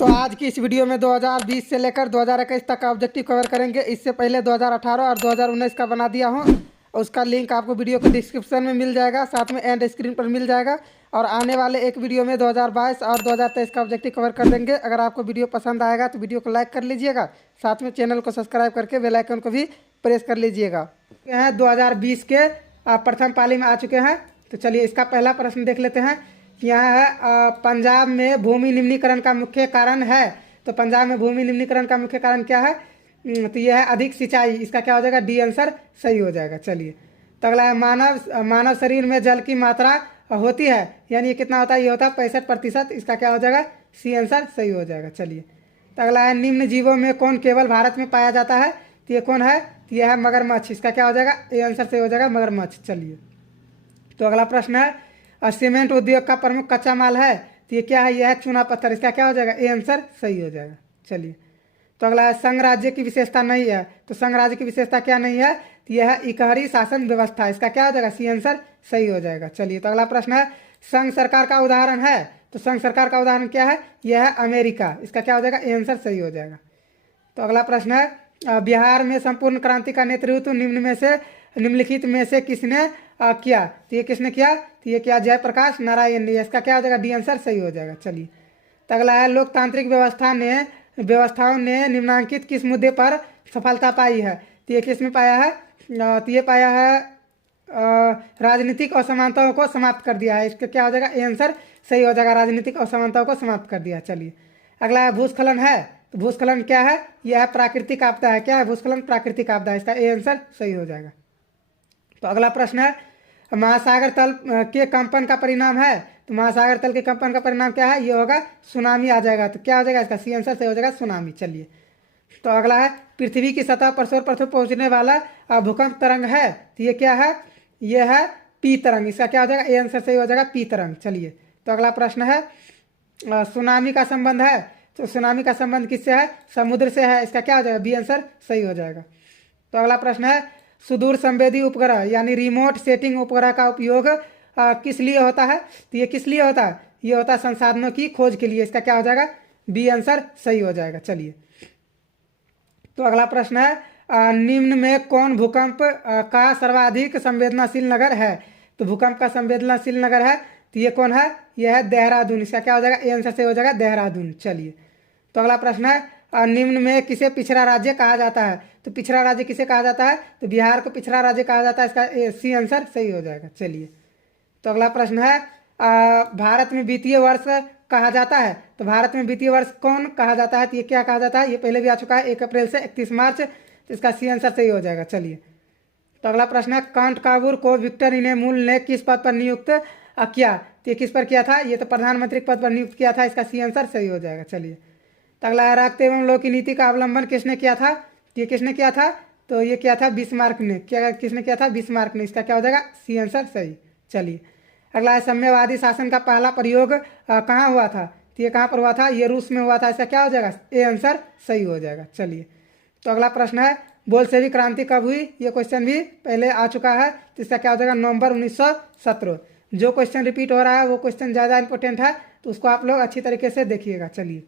तो आज की इस वीडियो में 2020 से लेकर 2021 तक का ऑब्जेक्टिव कवर करेंगे। इससे पहले 2018 और 2019 का बना दिया हूँ। उसका लिंक आपको वीडियो के डिस्क्रिप्शन में मिल जाएगा, साथ में एंड स्क्रीन पर मिल जाएगा। और आने वाले एक वीडियो में 2022 और 2023 का ऑब्जेक्टिव कवर कर देंगे। अगर आपको वीडियो पसंद आएगा तो वीडियो को लाइक कर लीजिएगा, साथ में चैनल को सब्सक्राइब करके बेल आइकन को भी प्रेस कर लीजिएगा। 2020 के प्रथम पाली में आ चुके हैं। तो चलिए इसका पहला प्रश्न देख लेते हैं। यहाँ है पंजाब में भूमि निम्नीकरण का मुख्य कारण है। तो पंजाब में भूमि निम्नीकरण का मुख्य कारण क्या है? तो यह है अधिक सिंचाई। इसका क्या हो जाएगा? डी आंसर सही हो जाएगा। चलिए तो अगला है मानव शरीर में जल की मात्रा होती है, यानी ये कितना होता है? ये होता है 65%। इसका क्या हो जाएगा? सी आंसर सही हो जाएगा। चलिए तो अगला है निम्न जीवों में कौन केवल भारत में पाया जाता है? तो ये कौन है? तो यह है मगरमच्छ। इसका क्या हो जाएगा? ए आंसर सही हो जाएगा, मगरमच्छ। चलिए तो अगला प्रश्न है सीमेंट उद्योग का प्रमुख कच्चा माल है। तो ये क्या है? यह है चूना पत्थर। इसका क्या हो जाएगा? ए आंसर सही हो जाएगा। चलिए तो अगला है संघ राज्य की विशेषता नहीं है। तो संघ राज्य की विशेषता क्या नहीं है? तो यह है इकहरी शासन व्यवस्था। इसका क्या हो जाएगा? सी आंसर सही हो जाएगा। चलिए तो अगला प्रश्न है संघ सरकार का उदाहरण है। तो संघ सरकार का उदाहरण क्या है? यह है अमेरिका। इसका क्या हो जाएगा? ए आंसर सही हो जाएगा। तो अगला प्रश्न है बिहार में संपूर्ण क्रांति का नेतृत्व निम्नलिखित में से किसने किया? तो ये किसने किया? तो ये किया जयप्रकाश नारायण ने। इसका क्या हो जाएगा? डी आंसर सही हो जाएगा। चलिए तो अगला है लोकतांत्रिक व्यवस्थाओं ने निम्नांकित किस मुद्दे पर सफलता पाई है? तो ये किस में पाया है? तो ये पाया है राजनीतिक असमानताओं को समाप्त कर दिया है। इसका क्या हो जाएगा? ए आंसर सही हो जाएगा, राजनीतिक असमानताओं को समाप्त कर दिया। चलिए अगला है भूस्खलन है। तो भूस्खलन क्या है? यह है प्राकृतिक आपदा है। क्या है? भूस्खलन प्राकृतिक आपदा है। इसका ए आंसर सही हो जाएगा। तो अगला प्रश्न है महासागर तल के कंपन का परिणाम है। तो महासागर तल के कंपन का परिणाम क्या है? ये होगा सुनामी आ जाएगा। तो क्या हो जाएगा? इसका सी आंसर सही हो जाएगा, सुनामी। चलिए तो अगला है पृथ्वी की सतह पर सर्वप्रथम पहुंचने वाला भूकंप तरंग है। तो ये क्या है? ये है पी तरंग। इसका क्या हो जाएगा? ए आंसर सही हो जाएगा, पी तरंग। चलिए तो अगला प्रश्न है सुनामी का संबंध है। तो सुनामी का संबंध किससे है? समुद्र से है। इसका क्या हो जाएगा? बी आंसर सही हो जाएगा। तो अगला प्रश्न है सुदूर संवेदी उपग्रह यानी रिमोट सेटिंग उपग्रह का उपयोग किस लिए होता है? तो ये किस लिए होता है? ये होता है संसाधनों की खोज के लिए। इसका क्या हो जाएगा? बी आंसर सही हो जाएगा। चलिए तो अगला प्रश्न है निम्न में कौन भूकंप का सर्वाधिक संवेदनशील नगर है? तो भूकंप का संवेदनशील नगर है तो ये कौन है? यह है देहरादून। इसका क्या हो जाएगा? ए आंसर सही हो जाएगा, देहरादून। चलिए तो अगला प्रश्न है निम्न में किसे पिछड़ा राज्य कहा जाता है? तो पिछड़ा राज्य किसे कहा जाता है? तो बिहार को पिछड़ा राज्य कहा जाता है। इसका सी आंसर सही हो जाएगा। चलिए तो अगला प्रश्न है भारत में वित्तीय वर्ष कहा जाता है। तो भारत में वित्तीय वर्ष कौन कहा जाता है? तो ये क्या कहा जाता है? ये पहले भी आ चुका है, 1 अप्रैल से 31 मार्च। तो इसका सी आंसर सही हो जाएगा। चलिए तो अगला प्रश्न है कांट काबूर को विक्टर इनेमूल ने किस पद पर नियुक्त किया? तो ये किस पर किया था? ये तो प्रधानमंत्री पद पर नियुक्त किया था। इसका सी आंसर सही हो जाएगा। चलिए तो अगला है रक्त एवं लोक की नीति का अवलंबन किसने किया था? ये किसने किया था? तो ये किया था बिस्मार्क ने। क्या किसने किया था? बिस्मार्क ने। इसका क्या हो जाएगा? सी आंसर सही। चलिए अगला है साम्यवादी शासन का पहला प्रयोग कहाँ हुआ था? तो ये कहाँ पर हुआ था? ये रूस में हुआ था। इसका क्या हो जाएगा? ए आंसर सही हो जाएगा। चलिए तो अगला प्रश्न है बोल्शेविक क्रांति कब हुई? ये क्वेश्चन भी पहले आ चुका है। तो इसका क्या हो जाएगा? नवंबर 1917। जो क्वेश्चन रिपीट हो रहा है वो क्वेश्चन ज़्यादा इंपॉर्टेंट है, तो उसको आप लोग अच्छी तरीके से देखिएगा। चलिए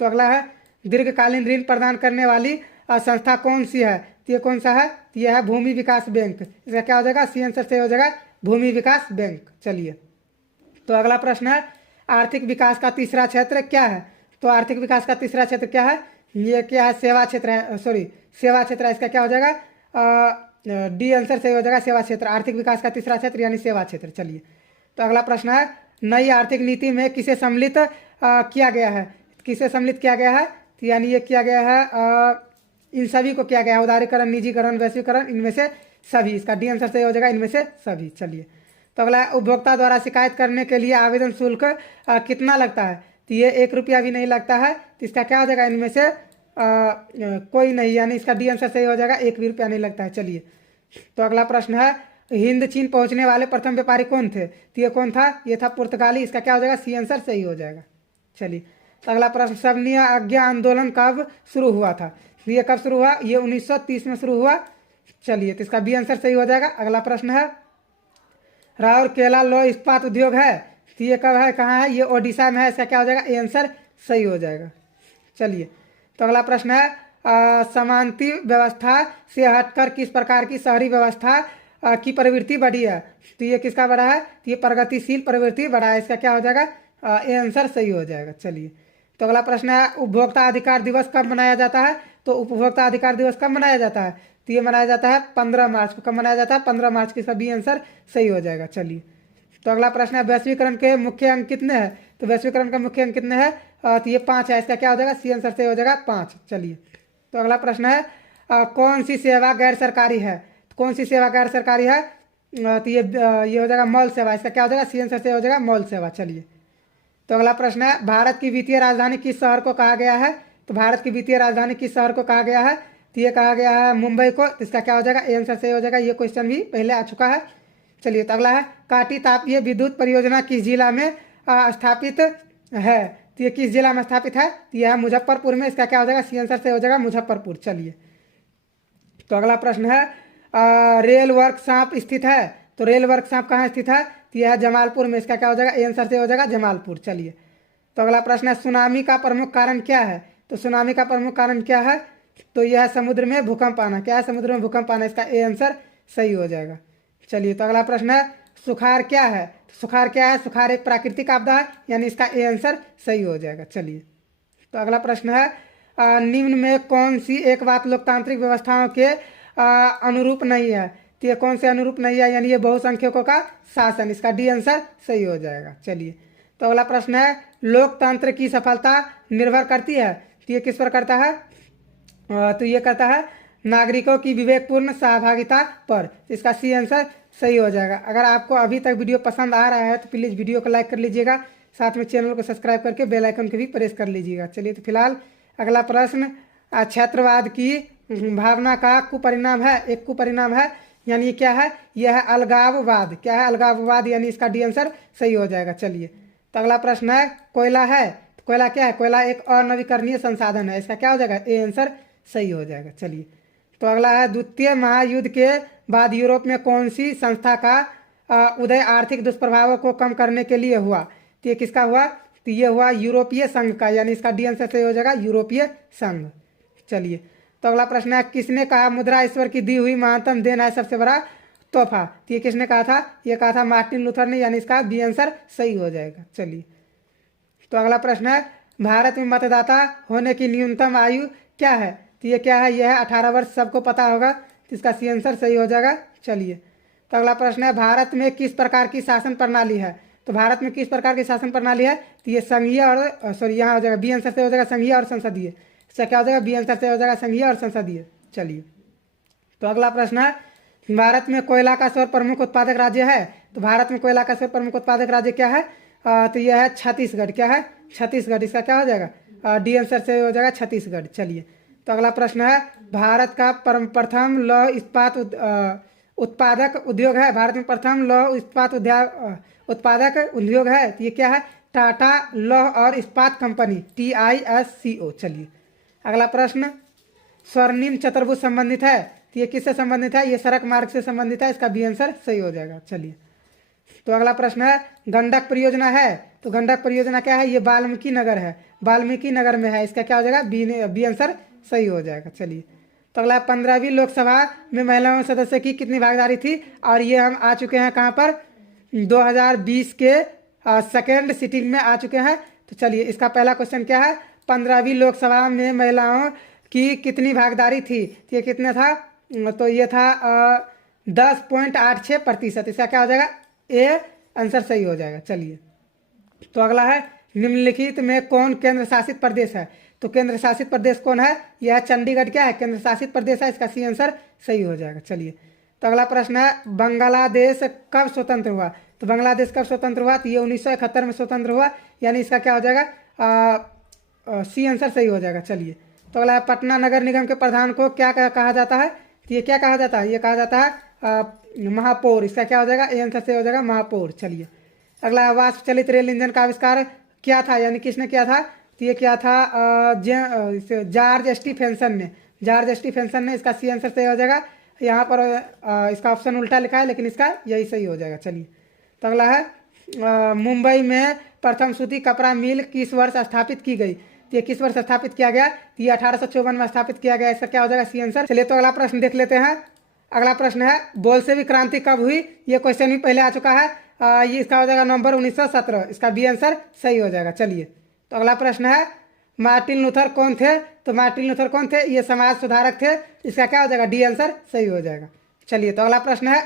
तो अगला है दीर्घकालीन ऋण प्रदान करने वाली संस्था कौन सी है? तो ये कौन सा है? तो यह है भूमि विकास बैंक। इसका क्या हो जाएगा? सी आंसर सही हो जाएगा, भूमि विकास बैंक। चलिए तो अगला प्रश्न है आर्थिक विकास का तीसरा क्षेत्र क्या है? तो आर्थिक विकास का तीसरा क्षेत्र क्या है? ये क्या है? सेवा क्षेत्र है। सेवा क्षेत्र है। इसका क्या हो जाएगा? डी आंसर सही हो जाएगा, सेवा क्षेत्र। आर्थिक विकास का तीसरा क्षेत्र यानी सेवा क्षेत्र। चलिए तो अगला प्रश्न है नई आर्थिक नीति में किसे सम्मिलित किया गया है? किसे सम्मिलित किया गया है? तो यानी ये किया गया है इन सभी को किया गया है, उदारीकरण, निजीकरण, वैश्वीकरण, इनमें से सभी। इसका डी आंसर सही हो जाएगा, इनमें से सभी। चलिए तो अगला उपभोक्ता द्वारा शिकायत करने के लिए आवेदन शुल्क कितना लगता है? तो ये 1 रुपया भी नहीं लगता है। तो इसका क्या हो जाएगा? इनमें से कोई नहीं, यानी इसका डी आंसर सही हो जाएगा, 1 भी रुपया नहीं लगता है। चलिए तो अगला प्रश्न है हिंद चीन पहुंचने वाले प्रथम व्यापारी कौन थे? तो ये कौन था? ये था पुर्तगाली। इसका क्या हो जाएगा? सी आंसर सही हो जाएगा। चलिए तो अगला प्रश्न सविनय आज्ञा आंदोलन कब शुरू हुआ था? ये कब शुरू हुआ? ये 1930 में शुरू हुआ। चलिए तो इसका बी आंसर सही हो जाएगा। अगला प्रश्न है राउरकेला लौह इस्पात उद्योग है। तो ये कब है, कहाँ है? ये ओडिशा में है। इसका क्या हो जाएगा? ए आंसर सही हो जाएगा। चलिए, तो अगला प्रश्न है समांती व्यवस्था से हटकर किस प्रकार की शहरी व्यवस्था की प्रवृत्ति बढ़ी है? तो ये किसका बढ़ा है? तो ये प्रगतिशील प्रवृत्ति बढ़ा है। इसका क्या हो जाएगा? ये आंसर सही हो जाएगा। चलिए, तो अगला प्रश्न है उपभोक्ता अधिकार दिवस कब मनाया जाता है? तो उपभोक्ता अधिकार दिवस कब मनाया जाता है? तो ये मनाया जाता है 15 मार्च को। कब मनाया जाता है? 15 मार्च को। इसका बी आंसर सही हो जाएगा। चलिए, तो अगला प्रश्न है वैश्वीकरण के मुख्य अंक कितने हैं? तो वैश्वीकरण का मुख्य अंक कितने हैं? तो ये 5 है। इसका क्या हो जाएगा? सी आंसर सही हो जाएगा 5। चलिए, तो अगला प्रश्न है कौन सी सेवा गैर सरकारी है? तो कौन सी सेवा गैर सरकारी है? तो ये हो जाएगा मॉल सेवा। इसका क्या हो जाएगा? सी आंसर से हो जाएगा मॉल सेवा। चलिए, तो अगला प्रश्न है भारत की वित्तीय राजधानी किस शहर को कहा गया है? तो भारत की वित्तीय राजधानी किस शहर को कहा गया है? तो ये कहा गया है मुंबई को। तो इसका क्या हो जाएगा? ए आंसर सही हो जाएगा। ये क्वेश्चन भी पहले आ चुका है। चलिए, तो अगला है काटी तापीय विद्युत परियोजना किस जिला में स्थापित है? तो ये किस जिला में स्थापित है? तो यह है मुजफ्फरपुर में। इसका क्या हो जाएगा? सी आंसर से हो जाएगा मुजफ्फरपुर। चलिए, तो अगला प्रश्न है रेल वर्कशॉप स्थित है? तो रेल वर्कशॉप कहाँ स्थित है? तो यह है जमालपुर में। इसका क्या हो जाएगा? ए आंसर से हो जाएगा जमालपुर। चलिए, तो अगला प्रश्न है सुनामी का प्रमुख कारण क्या है? तो सुनामी का प्रमुख कारण क्या है? तो यह समुद्र में भूकंप आना। क्या है? समुद्र में भूकंप आना। इसका ए आंसर सही हो जाएगा। चलिए, तो अगला प्रश्न है सुखाड़ क्या है? तो सुखाड़ क्या है? सुखाड़ एक प्राकृतिक आपदा है, यानी इसका ए आंसर सही हो जाएगा। चलिए, तो अगला प्रश्न है निम्न में कौन सी एक बात लोकतांत्रिक व्यवस्थाओं के अनुरूप नहीं है? तो ये कौन से अनुरूप नहीं है? यानी ये बहुसंख्यकों का शासन। इसका डी आंसर सही हो जाएगा। चलिए, तो अगला प्रश्न है लोकतंत्र की सफलता निर्भर करती है? तो ये किस पर करता है? तो ये करता है नागरिकों की विवेकपूर्ण सहभागिता पर। इसका सी आंसर सही हो जाएगा। अगर आपको अभी तक वीडियो पसंद आ रहा है तो प्लीज़ वीडियो को लाइक कर लीजिएगा, साथ में चैनल को सब्सक्राइब करके बेल आइकन को भी प्रेस कर लीजिएगा। चलिए, तो फिलहाल अगला प्रश्न क्षेत्रवाद की भावना का कुपरिणाम है। एक कुपरिणाम है, यानी क्या है? यह है अलगाववाद। क्या है? अलगाववाद, यानी इसका डी आंसर सही हो जाएगा। चलिए, तो अगला प्रश्न है कोयला है? तो कोयला क्या है? कोयला एक अनवीकरणीय संसाधन है। इसका क्या हो जाएगा? ए आंसर सही हो जाएगा। चलिए, तो अगला है द्वितीय महायुद्ध के बाद यूरोप में कौन सी संस्था का उदय आर्थिक दुष्प्रभावों को कम करने के लिए हुआ? तो ये किसका हुआ? तो ये हुआ यूरोपीय संघ का, यानी इसका डी आंसर सही हो जाएगा यूरोपीय संघ। चलिए, तो अगला प्रश्न है किसने कहा मुद्रा ईश्वर की दी हुई महानतम देन है सबसे बड़ा तोहफा? तो ये किसने कहा था? ये कहा था मार्टिन लूथर ने, यानी इसका बी आंसर सही हो जाएगा। चलिए, तो अगला प्रश्न है भारत में मतदाता होने की न्यूनतम आयु क्या है? तो ये क्या है? यह है 18 वर्ष। सबको पता होगा, तो इसका सी आंसर सही हो जाएगा। चलिए, तो अगला प्रश्न है भारत में किस प्रकार की शासन प्रणाली है? तो भारत में किस प्रकार की शासन प्रणाली है? तो ये संघीय और सॉरी यहाँ हो जाएगा बी आंसर से हो जाएगा संघीय और संसदीय। इसका क्या हो जाएगा? बी आंसर से हो जाएगा संघीय और संसदीय। चलिए, तो अगला प्रश्न है भारत में कोयला का सर्व प्रमुख उत्पादक राज्य है? तो भारत में कोयला का सर्व प्रमुख उत्पादक राज्य क्या है? तो यह है छत्तीसगढ़। क्या है? छत्तीसगढ़। इसका क्या हो जाएगा? डी आंसर से हो जाएगा छत्तीसगढ़। चलिए, तो अगला प्रश्न है भारत का प्रथम लौह इस्पात उत्पादक उद्योग है? भारत में प्रथम लौह इस्पात उत्पादक उद्योग है? तो ये क्या है? टाटा लौह और इस्पात कंपनी, TISCO। चलिए, अगला प्रश्न स्वर्णिम चतुर्भुज संबंधित है? तो ये किससे संबंधित है? ये सड़क मार्ग से संबंधित है। इसका बी आंसर सही हो जाएगा। चलिए, तो अगला प्रश्न है गंडक परियोजना है? तो गंडक परियोजना क्या है? ये वाल्मीकि नगर है। वाल्मीकि नगर में है। इसका क्या हो जाएगा? बी आंसर सही हो जाएगा। चलिए, तो अगला 15वीं लोकसभा में महिलाओं सदस्य की कितनी भागीदारी थी? और ये हम आ चुके हैं कहाँ पर? 2020 के सेकेंड सिटिंग में आ चुके हैं। तो चलिए, इसका पहला क्वेश्चन क्या है? 15वीं लोकसभा में महिलाओं की कितनी भागीदारी थी? तो ये कितना था? तो ये था 10.86%। इसका क्या हो जाएगा? ए आंसर सही हो जाएगा। चलिए, तो अगला है निम्नलिखित में कौन केंद्र शासित प्रदेश है? तो केंद्र शासित प्रदेश कौन है? यह चंडीगढ़ क्या है? केंद्र शासित प्रदेश है। इसका सी आंसर सही हो जाएगा। चलिए, तो अगला प्रश्न है बांग्लादेश कब स्वतंत्र हुआ? तो बांग्लादेश कब स्वतंत्र हुआ? तो ये 1971 में स्वतंत्र हुआ, यानी इसका क्या हो जाएगा? सी आंसर सही हो जाएगा। चलिए, तो अगला है पटना नगर निगम के प्रधान को क्या कहा जाता है? तो ये क्या कहा जाता है? ये कहा जाता है महापौर। इसका क्या हो जाएगा? ए आंसर से हो जाएगा महापौर। चलिए, अगला वाष्प चलित रेल इंजन का आविष्कार क्या था, यानी किसने किया था? तो ये क्या था? जॉर्ज स्टीफेंसन ने। जॉर्ज स्टीफेंसन ने। इसका सी आंसर सही हो जाएगा। यहाँ पर इसका ऑप्शन उल्टा लिखा है, लेकिन इसका यही सही हो जाएगा। चलिए, तो अगला है मुंबई में प्रथम सूती कपड़ा मिल किस वर्ष स्थापित की गई? तो ये किस वर्ष स्थापित किया गया? तो ये 1854 में स्थापित किया गया। इसका क्या हो जाएगा सी आंसर? चलिए तो अगला प्रश्न देख लेते हैं। अगला प्रश्न है बोल्शेविक क्रांति कब हुई? ये क्वेश्चन भी पहले आ चुका है। ये इसका हो जाएगा नवंबर 1917। इसका बी आंसर सही हो जाएगा। चलिए तो अगला प्रश्न है मार्टिन लूथर कौन थे? तो मार्टिन लूथर कौन थे? ये समाज सुधारक थे। इसका क्या हो जाएगा? डी आंसर सही हो जाएगा। चलिए तो अगला प्रश्न है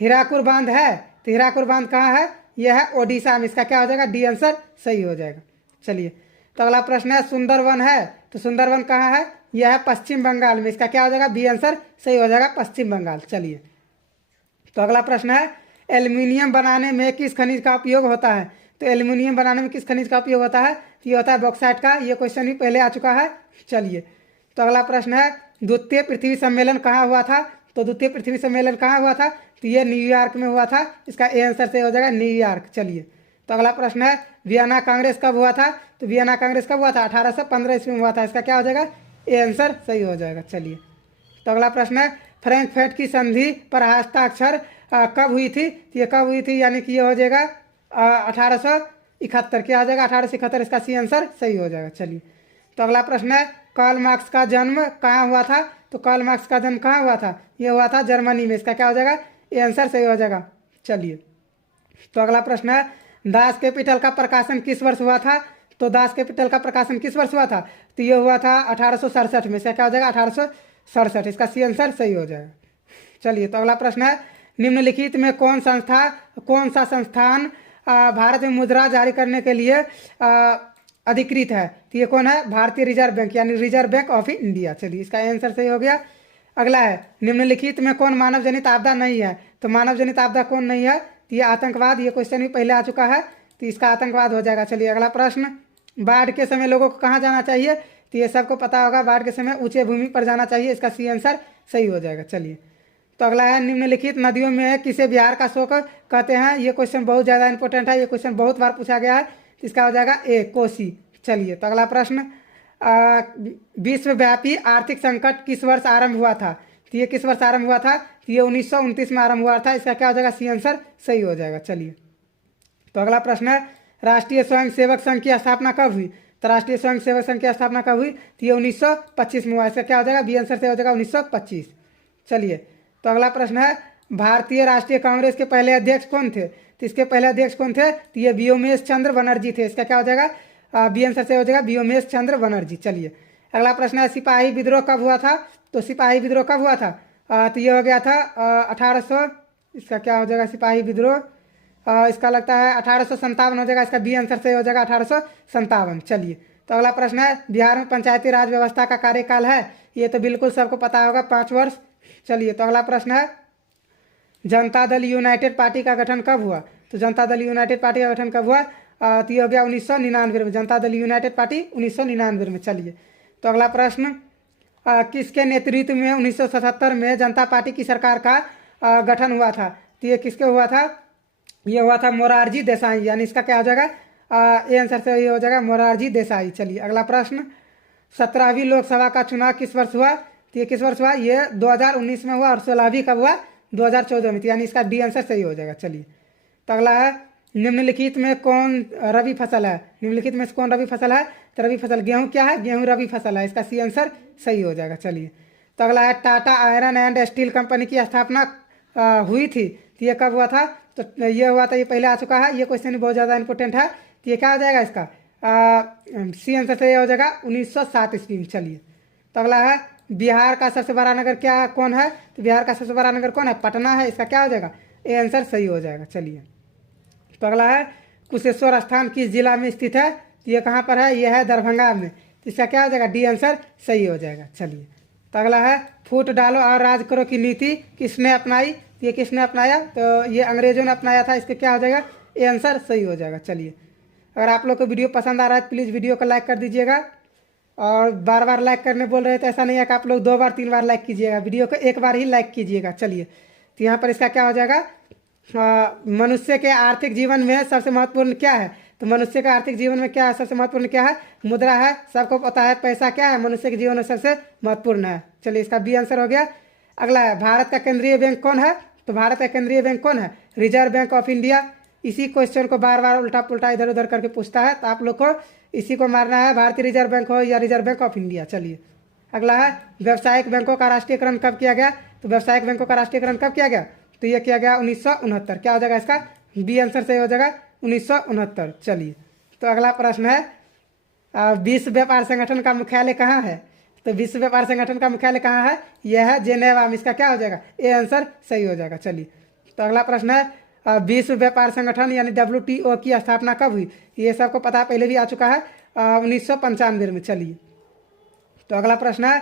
हीराकुद बांध है, तो हीराकुद बांध कहाँ है? यह है ओडिशा में। इसका क्या हो जाएगा? डी आंसर सही हो जाएगा। चलिए तो अगला प्रश्न है सुंदरवन है, तो सुंदरवन कहाँ है? यह है पश्चिम बंगाल में। इसका क्या हो जाएगा? बी आंसर सही हो जाएगा, पश्चिम बंगाल। चलिए तो अगला प्रश्न है एल्यूमिनियम बनाने में किस खनिज का उपयोग होता है? तो एल्यूमिनियम बनाने में किस खनिज का उपयोग होता है? तो ये होता है बॉक्साइट का। ये क्वेश्चन भी पहले आ चुका है। चलिए तो अगला प्रश्न है द्वितीय पृथ्वी सम्मेलन कहाँ हुआ था? तो द्वितीय पृथ्वी सम्मेलन कहाँ हुआ था? तो ये न्यूयॉर्क में हुआ था। इसका ए आंसर से हो जाएगा न्यूयॉर्क। चलिए तो अगला प्रश्न है वियना कांग्रेस कब हुआ था? तो वियना कांग्रेस कब हुआ था? 1815 ईस्वी में हुआ था। इसका क्या हो जाएगा? ए आंसर सही हो जाएगा। चलिए तो अगला प्रश्न है फ्रैंकफर्ट की संधि पर हस्ताक्षर कब हुई थी? तो ये कब हुई थी? यानी कि ये हो जाएगा 1871। क्या हो जाएगा? 1871। इसका सी आंसर सही हो जाएगा। चलिए तो अगला प्रश्न है कार्ल मार्क्स का जन्म कहाँ हुआ था? तो कार्ल मार्क्स का जन्म कहाँ हुआ था? ये हुआ था जर्मनी में। इसका क्या हो जाएगा? ये आंसर सही हो जाएगा। चलिए तो अगला प्रश्न है दास कैपिटल का प्रकाशन किस वर्ष हुआ था? तो दास कैपिटल का प्रकाशन किस वर्ष हुआ था? तो ये हुआ था 1867 में। इसका क्या हो जाएगा? 1867। इसका सी आंसर सही हो जाएगा। चलिए तो अगला प्रश्न है निम्नलिखित में कौन सा संस्थान भारत में मुद्रा जारी करने के लिए अधिकृत है? तो ये कौन है? भारतीय रिजर्व बैंक, यानी रिजर्व बैंक ऑफ इंडिया। चलिए इसका आंसर सही हो गया। अगला है निम्नलिखित में कौन मानव जनित आपदा नहीं है? तो मानव जनित आपदा कौन नहीं है? तो ये आतंकवाद। ये क्वेश्चन भी पहले आ चुका है, तो इसका आतंकवाद हो जाएगा। चलिए अगला प्रश्न बाढ़ के समय लोगों को कहाँ जाना चाहिए? तो ये सबको पता होगा, बाढ़ के समय ऊंचे भूमि पर जाना चाहिए। इसका सी आंसर सही हो जाएगा। चलिए तो अगला है निम्नलिखित नदियों में किसे बिहार का शोक कहते हैं? ये क्वेश्चन बहुत ज़्यादा इंपॉर्टेंट है। ये क्वेश्चन बहुत बार पूछा गया है। तो इसका हो जाएगा ए कोसी। चलिए तो अगला प्रश्न विश्वव्यापी आर्थिक संकट किस वर्ष आरंभ हुआ था? तो ये किस वर्ष आरंभ हुआ था? तो ये 1929 में आरंभ हुआ था। इसका क्या हो जाएगा? सी आंसर सही हो जाएगा। चलिए तो अगला प्रश्न है राष्ट्रीय स्वयंसेवक संघ की स्थापना कब हुई? तो राष्ट्रीय स्वयंसेवक संघ की स्थापना कब हुई? तो ये 1925 में हुआ। इसका क्या हो जाएगा? बी आंसर से हो जाएगा 1925। चलिए तो अगला प्रश्न है भारतीय राष्ट्रीय कांग्रेस के पहले अध्यक्ष कौन थे? तो इसके पहले अध्यक्ष कौन थे? तो ये व्योमेश चंद्र बनर्जी थे। इसका क्या हो जाएगा? बी आंसर से हो जाएगा व्योमेश चंद्र बनर्जी। चलिए अगला प्रश्न है सिपाही विद्रोह कब हुआ था? तो सिपाही विद्रोह कब हुआ था? तो ये हो गया था 1800। इसका क्या हो जाएगा? सिपाही विद्रोह इसका लगता है 1857 हो जाएगा। इसका बी आंसर से हो जाएगा 1857। चलिए तो अगला प्रश्न है बिहार में पंचायती राज व्यवस्था का कार्यकाल है? ये तो बिल्कुल सबको पता होगा, 5 वर्ष। चलिए तो अगला प्रश्न है जनता दल यूनाइटेड पार्टी का गठन कब हुआ? तो जनता दल यूनाइटेड पार्टी का गठन कब हुआ? तो ये हो गया 1999 में। जनता दल यूनाइटेड पार्टी 1999 में। चलिए तो अगला प्रश्न किसके नेतृत्व में 1977 में जनता पार्टी की सरकार का गठन हुआ था? तो ये किसके हुआ था? ये हुआ था मोरारजी देसाई, यानी इसका क्या हो जाएगा? ए आंसर से ये हो जाएगा मोरारजी देसाई। चलिए अगला प्रश्न 17वीं लोकसभा का चुनाव किस वर्ष हुआ? तो ये किस वर्ष हुआ? ये 2019 में हुआ। और 16वीं कब हुआ? 2014 में। यानी इसका डी आंसर सही हो जाएगा। चलिए तो अगला है निम्नलिखित में कौन रबी फसल है? निम्नलिखित में कौन रबी फसल है? तो रबी फसल गेहूं क्या है? गेहूं रबी फसल है। इसका सी आंसर सही हो जाएगा। चलिए तो अगला है Tata iron and steel company की स्थापना हुई थी, तो ये कब हुआ था? तो ये हुआ था, ये पहले आ चुका है। ये क्वेश्चन भी बहुत ज़्यादा इंपॉर्टेंट है। तो ये क्या हो जाएगा? इसका सी आंसर से ये हो जाएगा 1907 ईस्वी में। चलिए तो अगला है बिहार का सबसे बड़ा नगर क्या कौन है? तो बिहार का सबसे बड़ा नगर कौन है? पटना है। इसका क्या हो जाएगा? ए आंसर सही हो जाएगा। चलिए तो अगला है कुशेश्वर स्थान किस जिला में स्थित है? तो ये कहाँ पर है? ये है दरभंगा में। तो इसका क्या हो जाएगा? डी आंसर सही हो जाएगा। चलिए तो अगला है फूट डालो और राज करो की नीति किसने अपनाई? तो ये किसने अपनाया? तो ये अंग्रेजों ने अपनाया था। इसके क्या हो जाएगा? ए आंसर सही हो जाएगा। चलिए अगर आप लोग को वीडियो पसंद आ रहा है तो प्लीज़ वीडियो को लाइक कर दीजिएगा। और बार बार लाइक करने बोल रहे थे, ऐसा नहीं है कि आप लोग 2 बार 3 बार लाइक कीजिएगा, वीडियो को 1 बार ही लाइक कीजिएगा। चलिए तो यहाँ पर इसका क्या हो जाएगा? मनुष्य के आर्थिक जीवन में सबसे महत्वपूर्ण क्या है? तो मनुष्य के आर्थिक जीवन में क्या है? सबसे महत्वपूर्ण क्या है? मुद्रा है। सबको पता है पैसा क्या है? मनुष्य के जीवन में सबसे महत्वपूर्ण है। चलिए इसका बी आंसर हो गया। अगला है भारत का केंद्रीय बैंक कौन है? तो भारत का केंद्रीय बैंक कौन है? Reserve bank of India. इसी क्वेश्चन को बार बार उल्टा पुल्टा इधर उधर करके पूछता है, तो आप लोग को इसी को मारना है, भारतीय रिजर्व बैंक हो या रिजर्व बैंक ऑफ इंडिया। चलिए अगला है, व्यावसायिक बैंकों का राष्ट्रीयकरण कब किया गया? तो व्यावसायिक बैंकों का राष्ट्रीयकरण कब किया गया? तो ये किया गया 1969। क्या हो जाएगा इसका? बी आंसर सही हो जाएगा 1969। चलिए तो अगला प्रश्न है, विश्व व्यापार संगठन का मुख्यालय कहाँ है? तो विश्व व्यापार संगठन का मुख्यालय कहाँ है? यह है जेनेवा में। इसका क्या हो जाएगा? ए आंसर सही हो जाएगा। चलिए तो अगला प्रश्न है, विश्व व्यापार संगठन यानी WTO की स्थापना कब हुई? ये सबको पता है, पहले भी आ चुका है, 1995 में। चलिए तो अगला प्रश्न है,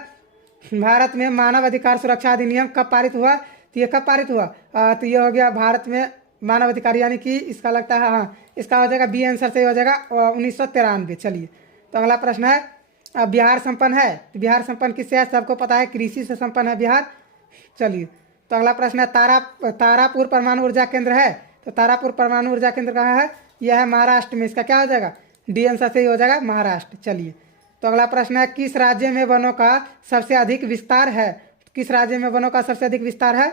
भारत में मानव अधिकार सुरक्षा अधिनियम कब पारित हुआ? तो ये कब पारित हुआ? तो ये हो गया भारत में मानव अधिकार, यानी कि इसका लगता है, हाँ इसका हो जाएगा बी आंसर सही हो जाएगा 1993। चलिए तो अगला प्रश्न है, बिहार संपन्न है? तो बिहार संपन्न किससे है? सबको पता है, कृषि से संपन्न है बिहार। चलिए तो अगला प्रश्न है, तारापुर परमाणु ऊर्जा केंद्र है? तो तारापुर परमाणु ऊर्जा केंद्र कहाँ है? यह है महाराष्ट्र में। इसका क्या हो जाएगा? डी आंसर सही हो जाएगा महाराष्ट्र। चलिए तो अगला प्रश्न है, किस राज्य में वनों का सबसे अधिक विस्तार है? किस राज्य में वनों का सबसे अधिक विस्तार है?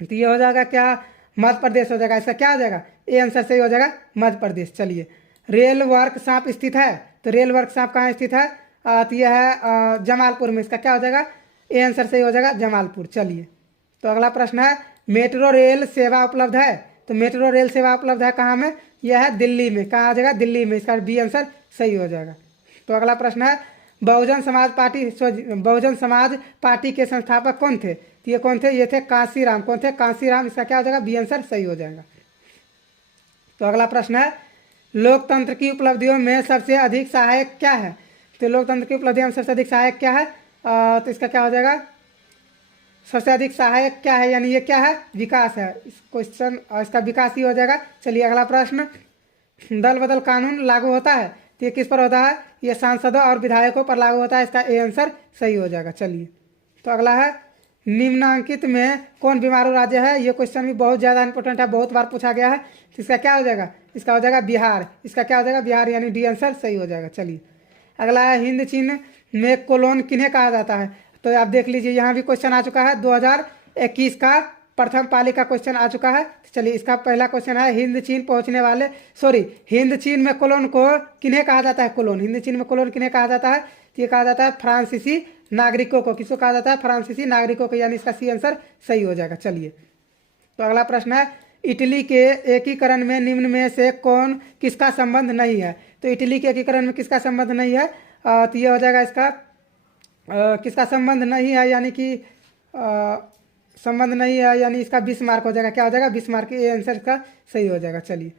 तो ये हो जाएगा क्या? मध्य प्रदेश हो जाएगा। इसका क्या हो जाएगा? ए आंसर सही हो जाएगा मध्य प्रदेश। चलिए रेल वर्कशॉप स्थित है? तो रेल वर्कशॉप कहाँ स्थित है? तो यह है जमालपुर में। इसका क्या हो जाएगा? ए आंसर सही हो जाएगा जमालपुर। चलिए तो अगला प्रश्न है, मेट्रो रेल सेवा उपलब्ध है? तो मेट्रो रेल सेवा उपलब्ध है कहाँ में? यह है दिल्ली में। कहाँ आ जाएगा? दिल्ली में। इसका बी आंसर सही हो जाएगा। तो अगला प्रश्न है, बहुजन समाज पार्टी के संस्थापक कौन थे? तो ये कौन थे? ये थे कांसीराम। कौन थे? कांसीराम। इसका क्या हो जाएगा? बी आंसर सही हो जाएगा। तो अगला प्रश्न है, लोकतंत्र की उपलब्धियों में सबसे अधिक सहायक क्या है? तो लोकतंत्र की उपलब्धियों में सबसे अधिक सहायक क्या है? तो इसका क्या हो जाएगा? सबसे अधिक सहायक क्या है, यानी ये क्या है? विकास है। इस क्वेश्चन इसका विकास ही हो जाएगा। चलिए अगला प्रश्न, दल बदल कानून लागू होता है? तो ये किस पर होता है? ये सांसदों और विधायकों पर लागू होता है। इसका ए आंसर सही हो जाएगा। चलिए तो अगला है, निम्नांकित में कौन बीमारू राज्य है? ये क्वेश्चन भी बहुत ज़्यादा इंपॉर्टेंट है, बहुत बार पूछा गया है। तो इसका क्या हो जाएगा? इसका हो जाएगा बिहार। इसका क्या हो जाएगा? बिहार, यानी डी आंसर सही हो जाएगा। चलिए अगला है, हिंद चीन में कोलोन किन्हें कहा जाता है? तो आप देख लीजिए, यहाँ भी क्वेश्चन आ चुका है, 2021 का प्रथम पाली का क्वेश्चन आ चुका है। चलिए इसका पहला क्वेश्चन है, हिंद चीन पहुंचने वाले हिंद चीन में कोलोन को किन्हें कहा जाता है? कोलोन, हिंद चीन में कोलोन किन्हें कहा जाता है? तो ये कहा जाता है फ्रांसीसी नागरिकों को। किसको कहा जाता है? फ्रांसीसी नागरिकों को, यानी इसका सी आंसर सही हो जाएगा। चलिए तो अगला प्रश्न है, इटली के एकीकरण में निम्न में से कौन किसका संबंध नहीं है? तो इटली के एकीकरण में किसका संबंध नहीं है? तो ये हो जाएगा इसका किसका संबंध नहीं है, यानी कि संबंध नहीं है, यानी इसका बिस्मार्क हो जाएगा। क्या हो जाएगा? बिस्मार्क। ये आंसर का सही हो जाएगा। चलिए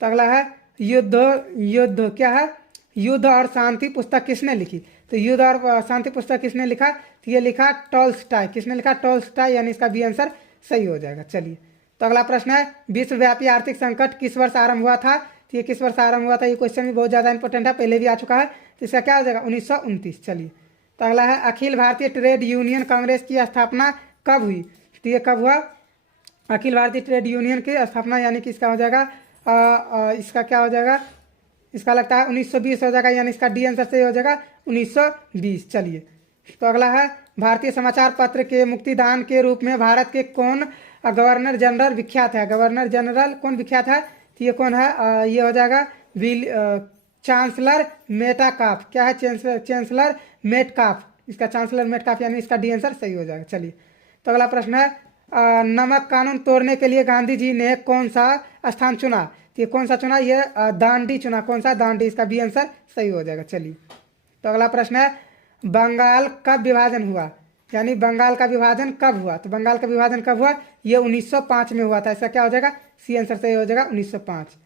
तो अगला है, युद्ध क्या है? युद्ध और शांति पुस्तक किसने लिखी? तो युद्ध और शांति पुस्तक किसने लिखा? तो ये लिखा टॉल्स्टॉय। किसने लिखा? टॉल्स्टॉय, यानी इसका बी आंसर सही हो जाएगा। चलिए तो अगला प्रश्न है, विश्वव्यापी आर्थिक संकट किस वर्ष आरंभ हुआ था? तो ये किस वर्ष आरंभ हुआ था? ये क्वेश्चन भी बहुत ज़्यादा इंपॉर्टेंट है, पहले भी आ चुका है। तो इसका क्या हो जाएगा? 1929। चलिए तो अगला है, अखिल भारतीय ट्रेड यूनियन कांग्रेस की स्थापना कब हुई? तो ये कब हुआ? अखिल भारतीय ट्रेड यूनियन की स्थापना, यानी कि इसका हो जाएगा इसका क्या हो जाएगा? इसका लगता है 1920 हो जाएगा, यानी इसका डी आंसर सही हो जाएगा 1920। चलिए तो अगला है, भारतीय समाचार पत्र के मुक्तिदान के रूप में भारत के कौन गवर्नर जनरल विख्यात है? गवर्नर जनरल कौन विख्यात है? तो ये कौन है? ये हो जाएगा चांसलर मेटाकाफ। क्या है? Chancellor Metcalfe. इसका चांसलर मेटकाफ, यानी इसका डी आंसर सही हो जाएगा। चलिए तो अगला प्रश्न है, नमक कानून तोड़ने के लिए गांधी जी ने कौन सा स्थान चुना? तो ये कौन सा चुना? ये दांडी चुना। कौन सा? दांडी। इसका बी आंसर सही हो जाएगा। चलिए तो अगला प्रश्न है, बंगाल कब विभाजन हुआ? यानी बंगाल का विभाजन कब हुआ? तो बंगाल का विभाजन कब हुआ? ये 1905 में हुआ था। इसका क्या हो जाएगा? सी आंसर सही हो जाएगा 1905।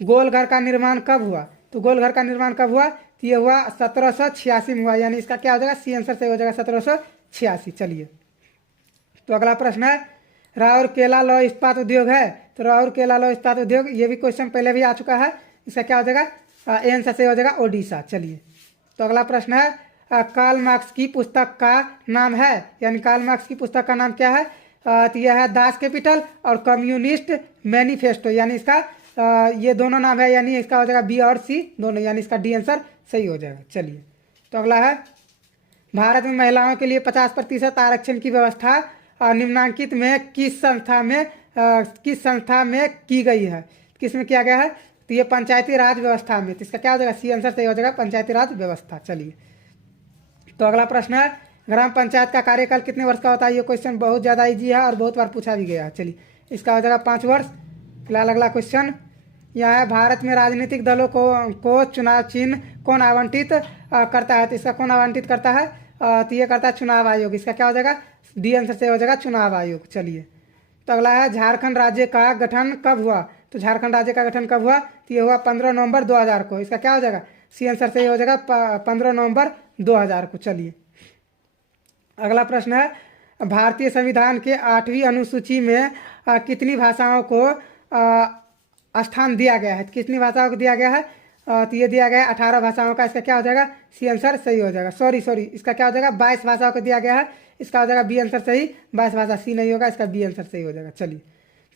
गोलघर का निर्माण कब हुआ? तो गोलघर का निर्माण कब हुआ? तो ये हुआ 1786 में हुआ, यानी इसका क्या हो जाएगा? सी आंसर सही हो जाएगा 1786। चलिए तो अगला प्रश्न है, राउरकेला लौह इस्पात उद्योग है? तो राउरकेला लौह इस्पात उद्योग, ये भी क्वेश्चन पहले भी आ चुका है। इसका क्या हो जाएगा? ए आंसर सही हो जाएगा ओडिशा। चलिए तो अगला प्रश्न है, कार्ल मार्क्स की पुस्तक का नाम है? यानी कार्ल मार्क्स की पुस्तक का नाम क्या है? तो यह है दास कैपिटल और कम्युनिस्ट मैनिफेस्टो, यानी इसका ये दोनों नाम है, यानी इसका हो जाएगा बी और सी दोनों, यानी इसका डी आंसर सही हो जाएगा। चलिए तो अगला है, भारत में महिलाओं के लिए 50% आरक्षण की व्यवस्था निम्नांकित में किस संस्था में की गई है? किस में किया गया है? तो ये पंचायती राज व्यवस्था में। तो इसका क्या हो जाएगा? सी आंसर सही हो जाएगा, पंचायती राज व्यवस्था। चलिए, तो अगला प्रश्न है, ग्राम पंचायत का कार्यकाल कितने वर्ष का होता है? ये क्वेश्चन बहुत ज़्यादा इजी है और बहुत बार पूछा भी गया है। चलिए, इसका हो जाएगा 5 वर्ष। फिलहाल अगला क्वेश्चन यह है, भारत में राजनीतिक दलों को चुनाव चिन्ह कौन आवंटित करता है? तो इसका कौन आवंटित करता है? तो ये करता है चुनाव आयोग। इसका क्या हो जाएगा? डी आंसर से हो जाएगा चुनाव आयोग। चलिए, तो अगला है, झारखंड राज्य का गठन कब हुआ? तो झारखंड राज्य का गठन कब हुआ? तो ये हुआ 15 नवंबर 2000 को। इसका क्या हो जाएगा? सी आंसर से हो जाएगा 15 नवंबर 2000 को। चलिए, अगला प्रश्न है, भारतीय संविधान के 8वीं अनुसूची में कितनी भाषाओं को स्थान दिया गया है? कितनी भाषाओं को दिया गया है? तो ये दिया गया है 18 भाषाओं का। इसका क्या हो जाएगा? सी आंसर सही हो जाएगा। सॉरी, इसका क्या हो जाएगा? 22 भाषाओं को दिया गया है। इसका हो जाएगा बी आंसर सही, 22 भाषा। सी नहीं होगा, इसका बी आंसर सही हो जाएगा। चलिए,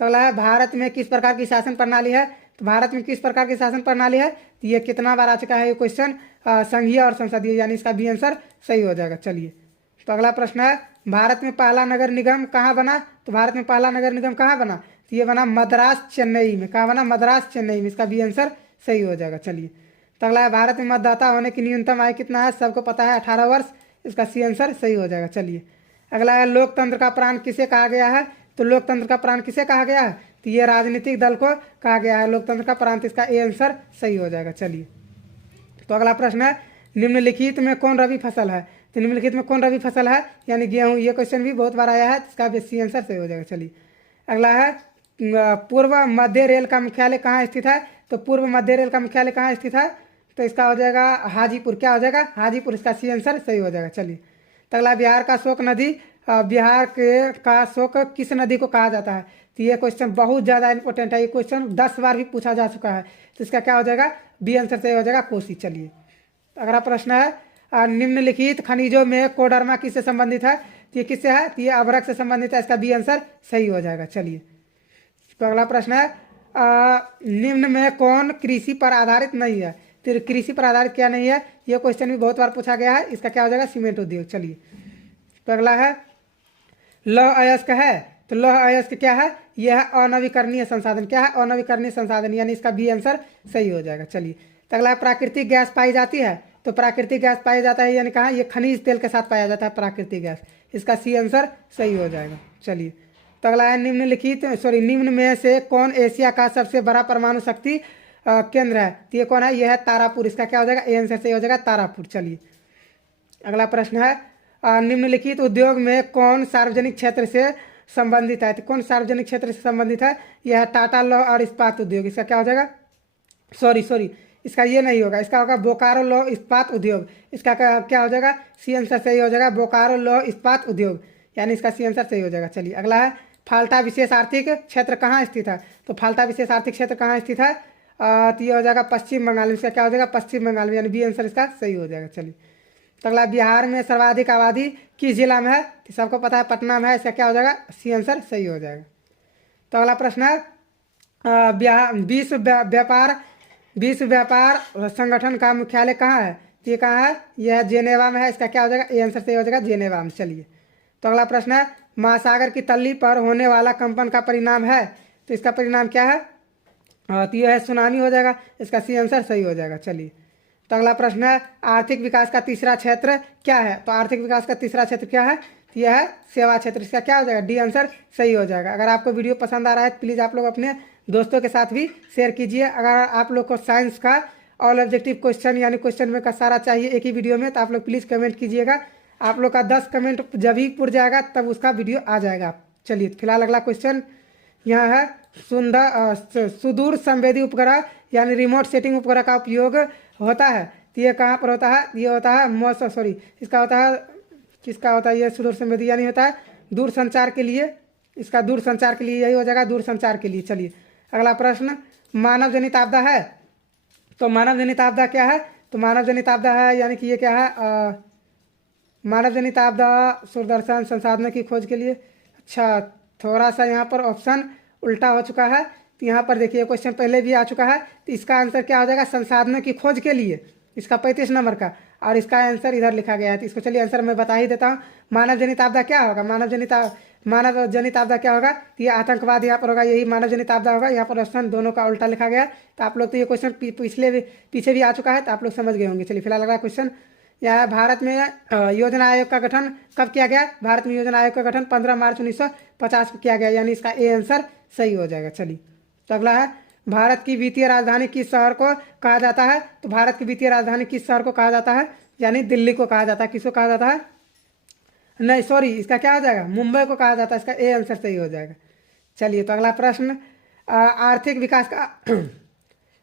तो अगला है, भारत में किस प्रकार की शासन प्रणाली है? तो भारत में किस प्रकार की शासन प्रणाली है? तो ये कितना बार आ चुका है ये क्वेश्चन? संघीय और संसदीय, यानी इसका बी आंसर सही हो जाएगा। चलिए, तो अगला प्रश्न है, भारत में पहला नगर निगम कहाँ बना? तो भारत में पहला नगर निगम कहाँ बना? तो ये बना मद्रास चेन्नई में। कहाँ बना? मद्रास चेन्नई में। इसका बी आंसर सही हो जाएगा। चलिए, तो अगला है, भारत में मतदाता होने की न्यूनतम आयु कितना है? सबको पता है 18 वर्ष। इसका सी आंसर सही हो जाएगा। चलिए, अगला है, लोकतंत्र का प्राण किसे कहा गया है? तो लोकतंत्र का प्राण किसे कहा गया है? तो ये राजनीतिक दल को कहा गया है लोकतंत्र का प्राण। इसका ए आंसर सही हो जाएगा। चलिए, तो अगला प्रश्न है, निम्नलिखित में कौन रबी फसल है? तो निम्नलिखित में कौन रबी फसल है? यानी गेहूँ। ये क्वेश्चन भी बहुत बार आया है, इसका भी सी आंसर सही हो जाएगा। चलिए, अगला है, पूर्व मध्य रेल का मुख्यालय कहाँ स्थित है? तो पूर्व मध्य रेल का मुख्यालय कहाँ स्थित है? तो इसका हो जाएगा हाजीपुर। क्या हो जाएगा? हाजीपुर। इसका सी आंसर सही हो जाएगा। चलिए, तो अगला, बिहार का शोक नदी बिहार के का शोक किस नदी को कहा जाता है? तो ये क्वेश्चन बहुत ज़्यादा इंपॉर्टेंट है। ये क्वेश्चन 10 बार भी पूछा जा चुका है। तो इसका क्या हो जाएगा? बी आंसर सही हो जाएगा, कोसी। चलिए, अगला प्रश्न है, निम्नलिखित खनिजों में कोडरमा किससे संबंधित है? तो ये किससे है? तो ये अभ्रक से संबंधित है। इसका बी आंसर सही हो जाएगा। चलिए, तो अगला प्रश्न है, निम्न में कौन कृषि पर आधारित नहीं है? तो कृषि पर आधारित क्या नहीं है? ये क्वेश्चन भी बहुत बार पूछा गया है। इसका क्या हो जाएगा? सीमेंट उद्योग। चलिए, तो अगला है, लौह अयस्क है। तो लौह अयस्क क्या है? यह है अनवीकरणीय संसाधन। क्या है? अनवीकरणीय संसाधन, यानी इसका बी आंसर सही हो जाएगा। चलिए, तो अगला है, प्राकृतिक गैस पाई जाती है। तो प्राकृतिक गैस पाया जाता है, यानी कहाँ? ये खनिज तेल के साथ पाया जाता है प्राकृतिक गैस। इसका सी आंसर सही हो जाएगा। चलिए, तो अगला है, निम्न में से कौन एशिया का सबसे बड़ा परमाणु शक्ति केंद्र है? तो ये कौन है? यह है तारापुर। इसका क्या हो जाएगा? ए आंसर सही हो जाएगा, तारापुर। चलिए, अगला प्रश्न है, निम्नलिखित उद्योग में कौन सार्वजनिक क्षेत्र से संबंधित है? तो कौन सार्वजनिक क्षेत्र से संबंधित है? यह है टाटा लौह और इस्पात उद्योग। इसका क्या हो जाएगा? सॉरी, इसका ये नहीं होगा, इसका होगा बोकारो लौह इस्पात उद्योग। इसका क्या हो जाएगा? सी आंसर सही हो जाएगा, बोकारो लौह इस्पात उद्योग, यानी इसका सी आंसर सही हो जाएगा। चलिए, अगला है, फाल्टा विशेष आर्थिक क्षेत्र कहाँ स्थित है? तो फाल्टा विशेष आर्थिक क्षेत्र कहाँ स्थित है? तो ये हो जाएगा पश्चिम बंगाल में। इसका क्या हो जाएगा? पश्चिम बंगाल में, यानी बी आंसर इसका सही हो जाएगा। चलिए, तो अगला, बिहार में सर्वाधिक आबादी किस जिला में है? तो सबको पता है पटना में है। इसका क्या हो जाएगा? सी आंसर सही हो जाएगा। तो अगला प्रश्न है, विश्व व्यापार संगठन का मुख्यालय कहाँ है? तो ये कहाँ है? यह जेनेवा में है। इसका क्या हो जाएगा? ए आंसर सही हो जाएगा, जेनेवा में। चलिए, तो अगला प्रश्न है, महासागर की तल्ली पर होने वाला कंपन का परिणाम है। तो इसका परिणाम क्या है? तो यह है सुनामी हो जाएगा। इसका सी आंसर सही हो जाएगा। चलिए, तो अगला प्रश्न है, आर्थिक विकास का तीसरा क्षेत्र क्या है? तो आर्थिक विकास का तीसरा क्षेत्र क्या है? तो यह है सेवा क्षेत्र। इसका क्या हो जाएगा? डी आंसर सही हो जाएगा। अगर आपको वीडियो पसंद आ रहा है तो प्लीज़ आप लोग अपने दोस्तों के साथ भी शेयर कीजिए। अगर आप लोग को साइंस का ऑल ऑब्जेक्टिव क्वेश्चन यानी क्वेश्चन में का सारा चाहिए एक ही वीडियो में, तो आप लोग प्लीज़ कमेंट कीजिएगा। आप लोग का 10 कमेंट जब ही पुर जाएगा तब उसका वीडियो आ जाएगा। चलिए, फिलहाल अगला क्वेश्चन यहाँ है, सुदूर संवेदी उपग्रह यानी रिमोट सेटिंग उपग्रह का उपयोग होता है। तो ये कहाँ पर होता है? ये होता है इसका होता है, किसका होता है? ये सुदूर संवेदी यानी होता है दूर संचार के लिए। इसका दूर संचार के लिए यही हो जाएगा, दूर संचार के लिए। चलिए, अगला प्रश्न, मानव जनित आपदा है। तो मानव जनित आपदा क्या है? तो मानव जनित आपदा है यानी कि ये क्या है? मानव जनित आपदा दूरदर्शन संसाधनों की खोज के लिए। अच्छा, थोड़ा सा यहाँ पर ऑप्शन उल्टा हो चुका है। तो यहाँ पर देखिए क्वेश्चन पहले भी आ चुका है। तो इसका आंसर क्या हो जाएगा? संसाधनों की खोज के लिए। इसका 35 नंबर का। और इसका आंसर इधर लिखा गया है। तो इसको चलिए आंसर मैं बता ही देता हूँ। मानव जनित आपदा क्या होगा? मानव जनित आपदा क्या होगा? तो ये आतंकवाद यहाँ पर होगा, यही मानव जनित आपदा होगा। यहाँ पर ऑप्शन दोनों का उल्टा लिखा गया। तो आप लोग तो ये क्वेश्चन पीछे भी आ चुका है, तो आप लोग समझ गए होंगे। चलिए फिलहाल अगला क्वेश्चन यह है, भारत में योजना आयोग का गठन कब किया गया? भारत में योजना आयोग का गठन 15 मार्च 1950 को किया गया, यानी इसका ए आंसर सही हो जाएगा। चलिए तो अगला है, भारत की वित्तीय राजधानी किस शहर को कहा जाता है? तो भारत की वित्तीय राजधानी किस शहर को कहा जाता है? यानी दिल्ली को कहा जाता है। किसको कहा जाता है? नहीं सॉरी, इसका क्या हो जाएगा? मुंबई को कहा जाता है। इसका ए आंसर सही हो जाएगा। चलिए तो अगला प्रश्न, आर्थिक विकास का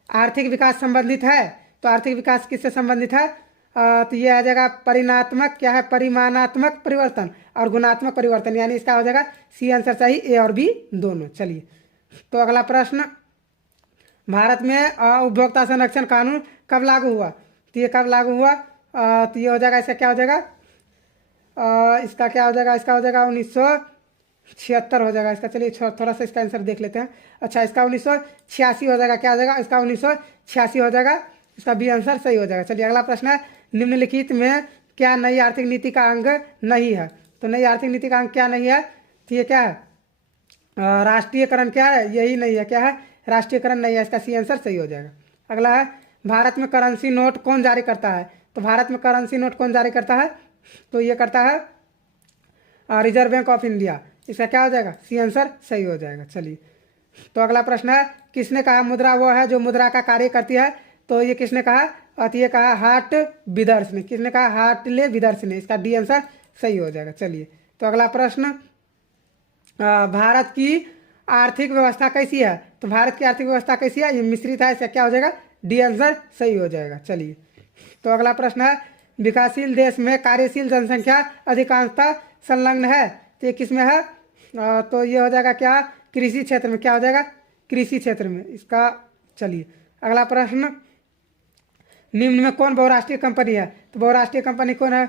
आर्थिक विकास संबंधित है। तो आर्थिक विकास किससे संबंधित है? तो ये आ जाएगा परिणात्मक, क्या है? परिमाणात्मक परिवर्तन और गुणात्मक परिवर्तन, यानी इसका हो जाएगा सी आंसर सही, ए और बी दोनों। चलिए तो अगला प्रश्न, भारत में उपभोक्ता संरक्षण कानून कब लागू हुआ? तो ये कब लागू हुआ? तो ये हो जाएगा, इसका क्या हो जाएगा? इसका क्या हो जाएगा? इसका हो जाएगा 1976 हो जाएगा इसका। चलिए थोड़ा सा इसका आंसर देख लेते हैं। अच्छा, इसका 1986 हो जाएगा। क्या हो जाएगा? इसका 1986 हो जाएगा। इसका बी आंसर सही हो जाएगा। चलिए अगला प्रश्न है, निम्नलिखित में क्या नई आर्थिक नीति का अंग नहीं है? तो नई आर्थिक नीति का अंग क्या नहीं है? तो ये क्या है? राष्ट्रीयकरण क्या है? यही नहीं है। क्या है? राष्ट्रीयकरण नहीं है। इसका सी आंसर सही हो जाएगा। अगला है, भारत में करेंसी नोट कौन जारी करता है? तो भारत में करेंसी नोट कौन जारी करता है? तो ये करता है रिजर्व बैंक ऑफ इंडिया। इसका क्या हो जाएगा? सी आंसर सही हो जाएगा। चलिए तो अगला प्रश्न है, किसने कहा मुद्रा वो है जो मुद्रा का कार्य करती है? तो ये किसने कहा? और ये कहा हार्ट विदर्स ने। किसने कहा? हार्टले विदर्स ने। इसका डी आंसर सही हो जाएगा। चलिए तो अगला प्रश्न, भारत की आर्थिक व्यवस्था कैसी है? तो भारत की आर्थिक व्यवस्था कैसी है? ये मिश्रित है। इसका क्या हो जाएगा? डी आंसर सही हो जाएगा। चलिए तो अगला प्रश्न है, विकासशील देश में कार्यशील जनसंख्या अधिकांशतः संलग्न है। तो ये किस में है? तो ये हो जाएगा क्या? कृषि क्षेत्र में। क्या हो जाएगा? कृषि क्षेत्र में इसका। चलिए अगला प्रश्न, निम्न में कौन बहुराष्ट्रीय कंपनी है? तो बहुराष्ट्रीय कंपनी कौन है?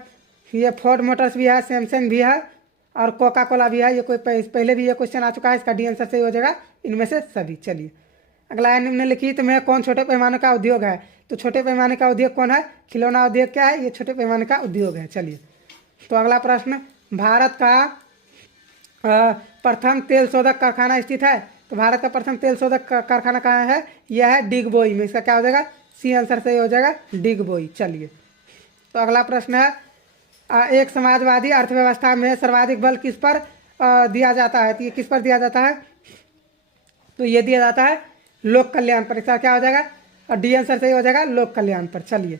ये फोर्ड मोटर्स भी है, सैमसंग भी है और कोका कोला भी है। ये कोई पहले भी ये क्वेश्चन आ चुका है। इसका डी आंसर सही हो जाएगा इनमें से सभी। चलिए अगला है, निम्नलिखित में कौन छोटे पैमाने का उद्योग है? तो छोटे पैमाने का उद्योग कौन है? खिलौना उद्योग क्या है? ये छोटे पैमाने का उद्योग है। चलिए तो अगला प्रश्न, भारत का प्रथम तेल शोधक कारखाना स्थित है। तो भारत का प्रथम तेल शोधक कारखाना कहाँ है? यह है डिगबोई में। इसका क्या हो जाएगा? सी आंसर सही हो जाएगा, डिगबोई। चलिए तो अगला प्रश्न है, एक समाजवादी अर्थव्यवस्था में सर्वाधिक बल किस पर दिया जाता है? तो ये किस पर दिया जाता है? तो ये दिया जाता है लोक कल्याण पर। इसका क्या हो जाएगा? और डी आंसर सही हो जाएगा, लोक कल्याण पर। चलिए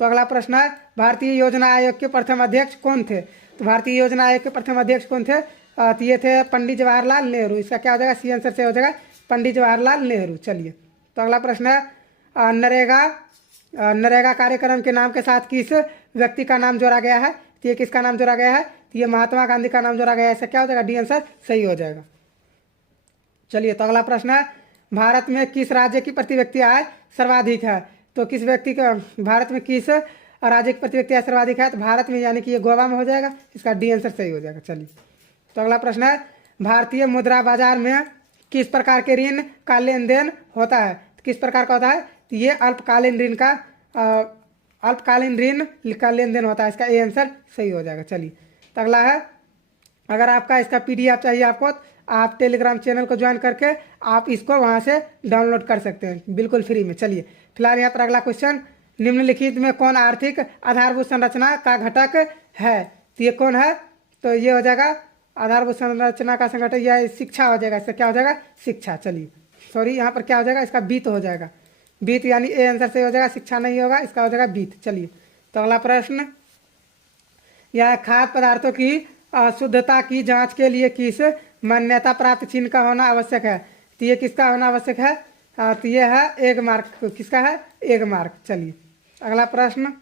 तो अगला प्रश्न है, भारतीय योजना आयोग के प्रथम अध्यक्ष कौन थे? तो भारतीय योजना आयोग के प्रथम अध्यक्ष कौन थे? तो ये थे पंडित जवाहरलाल नेहरू। इसका क्या हो जाएगा? सी आंसर से हो जाएगा पंडित जवाहरलाल नेहरू। चलिए तो अगला प्रश्न है, नरेगा कार्यक्रम के नाम के साथ किस व्यक्ति का नाम जोड़ा गया है? तो ये किसका नाम जोड़ा गया है? तो ये महात्मा गांधी का नाम जोड़ा गया है। इसका क्या हो जाएगा? डी आंसर सही हो जाएगा। चलिए तो अगला प्रश्न है, भारत में किस राज्य की प्रति व्यक्ति आय सर्वाधिक है? तो किस व्यक्ति का भारत में किस राज्य की प्रति व्यक्ति आय सर्वाधिक है? तो भारत में, यानी कि ये गोवा में हो जाएगा। इसका डी आंसर सही हो जाएगा। चलिए तो अगला प्रश्न है, भारतीय मुद्रा बाजार में किस प्रकार के ऋण का लेन देन होता है? तो किस प्रकार का होता है? तो ये अल्पकालीन ऋण का लेन देन होता है। इसका ए आंसर सही हो जाएगा। चलिए तो अगला है, अगर आपका इसका PDF चाहिए आपको, आप टेलीग्राम चैनल को ज्वाइन करके आप इसको वहाँ से डाउनलोड कर सकते हैं बिल्कुल फ्री में। चलिए फिलहाल यहाँ पर अगला क्वेश्चन, निम्नलिखित में कौन आर्थिक आधारभूत संरचना का घटक है? तो ये कौन है? तो ये हो जाएगा आधारभूत संरचना का संगठन, यह शिक्षा हो जाएगा। इसका क्या हो जाएगा? शिक्षा। चलिए सॉरी, यहाँ पर क्या हो जाएगा? इसका बीत हो जाएगा। बीत यानी ए आंसर से हो जाएगा, शिक्षा नहीं होगा। इसका हो जाएगा बीत। चलिए तो अगला प्रश्न, यह खाद्य पदार्थों की शुद्धता की जांच के लिए किस मान्यता प्राप्त चिन्ह का होना आवश्यक है? तो ये किसका होना आवश्यक है? तो ये है एग मार्क। किसका है? Egg mark. चलिए अगला प्रश्न,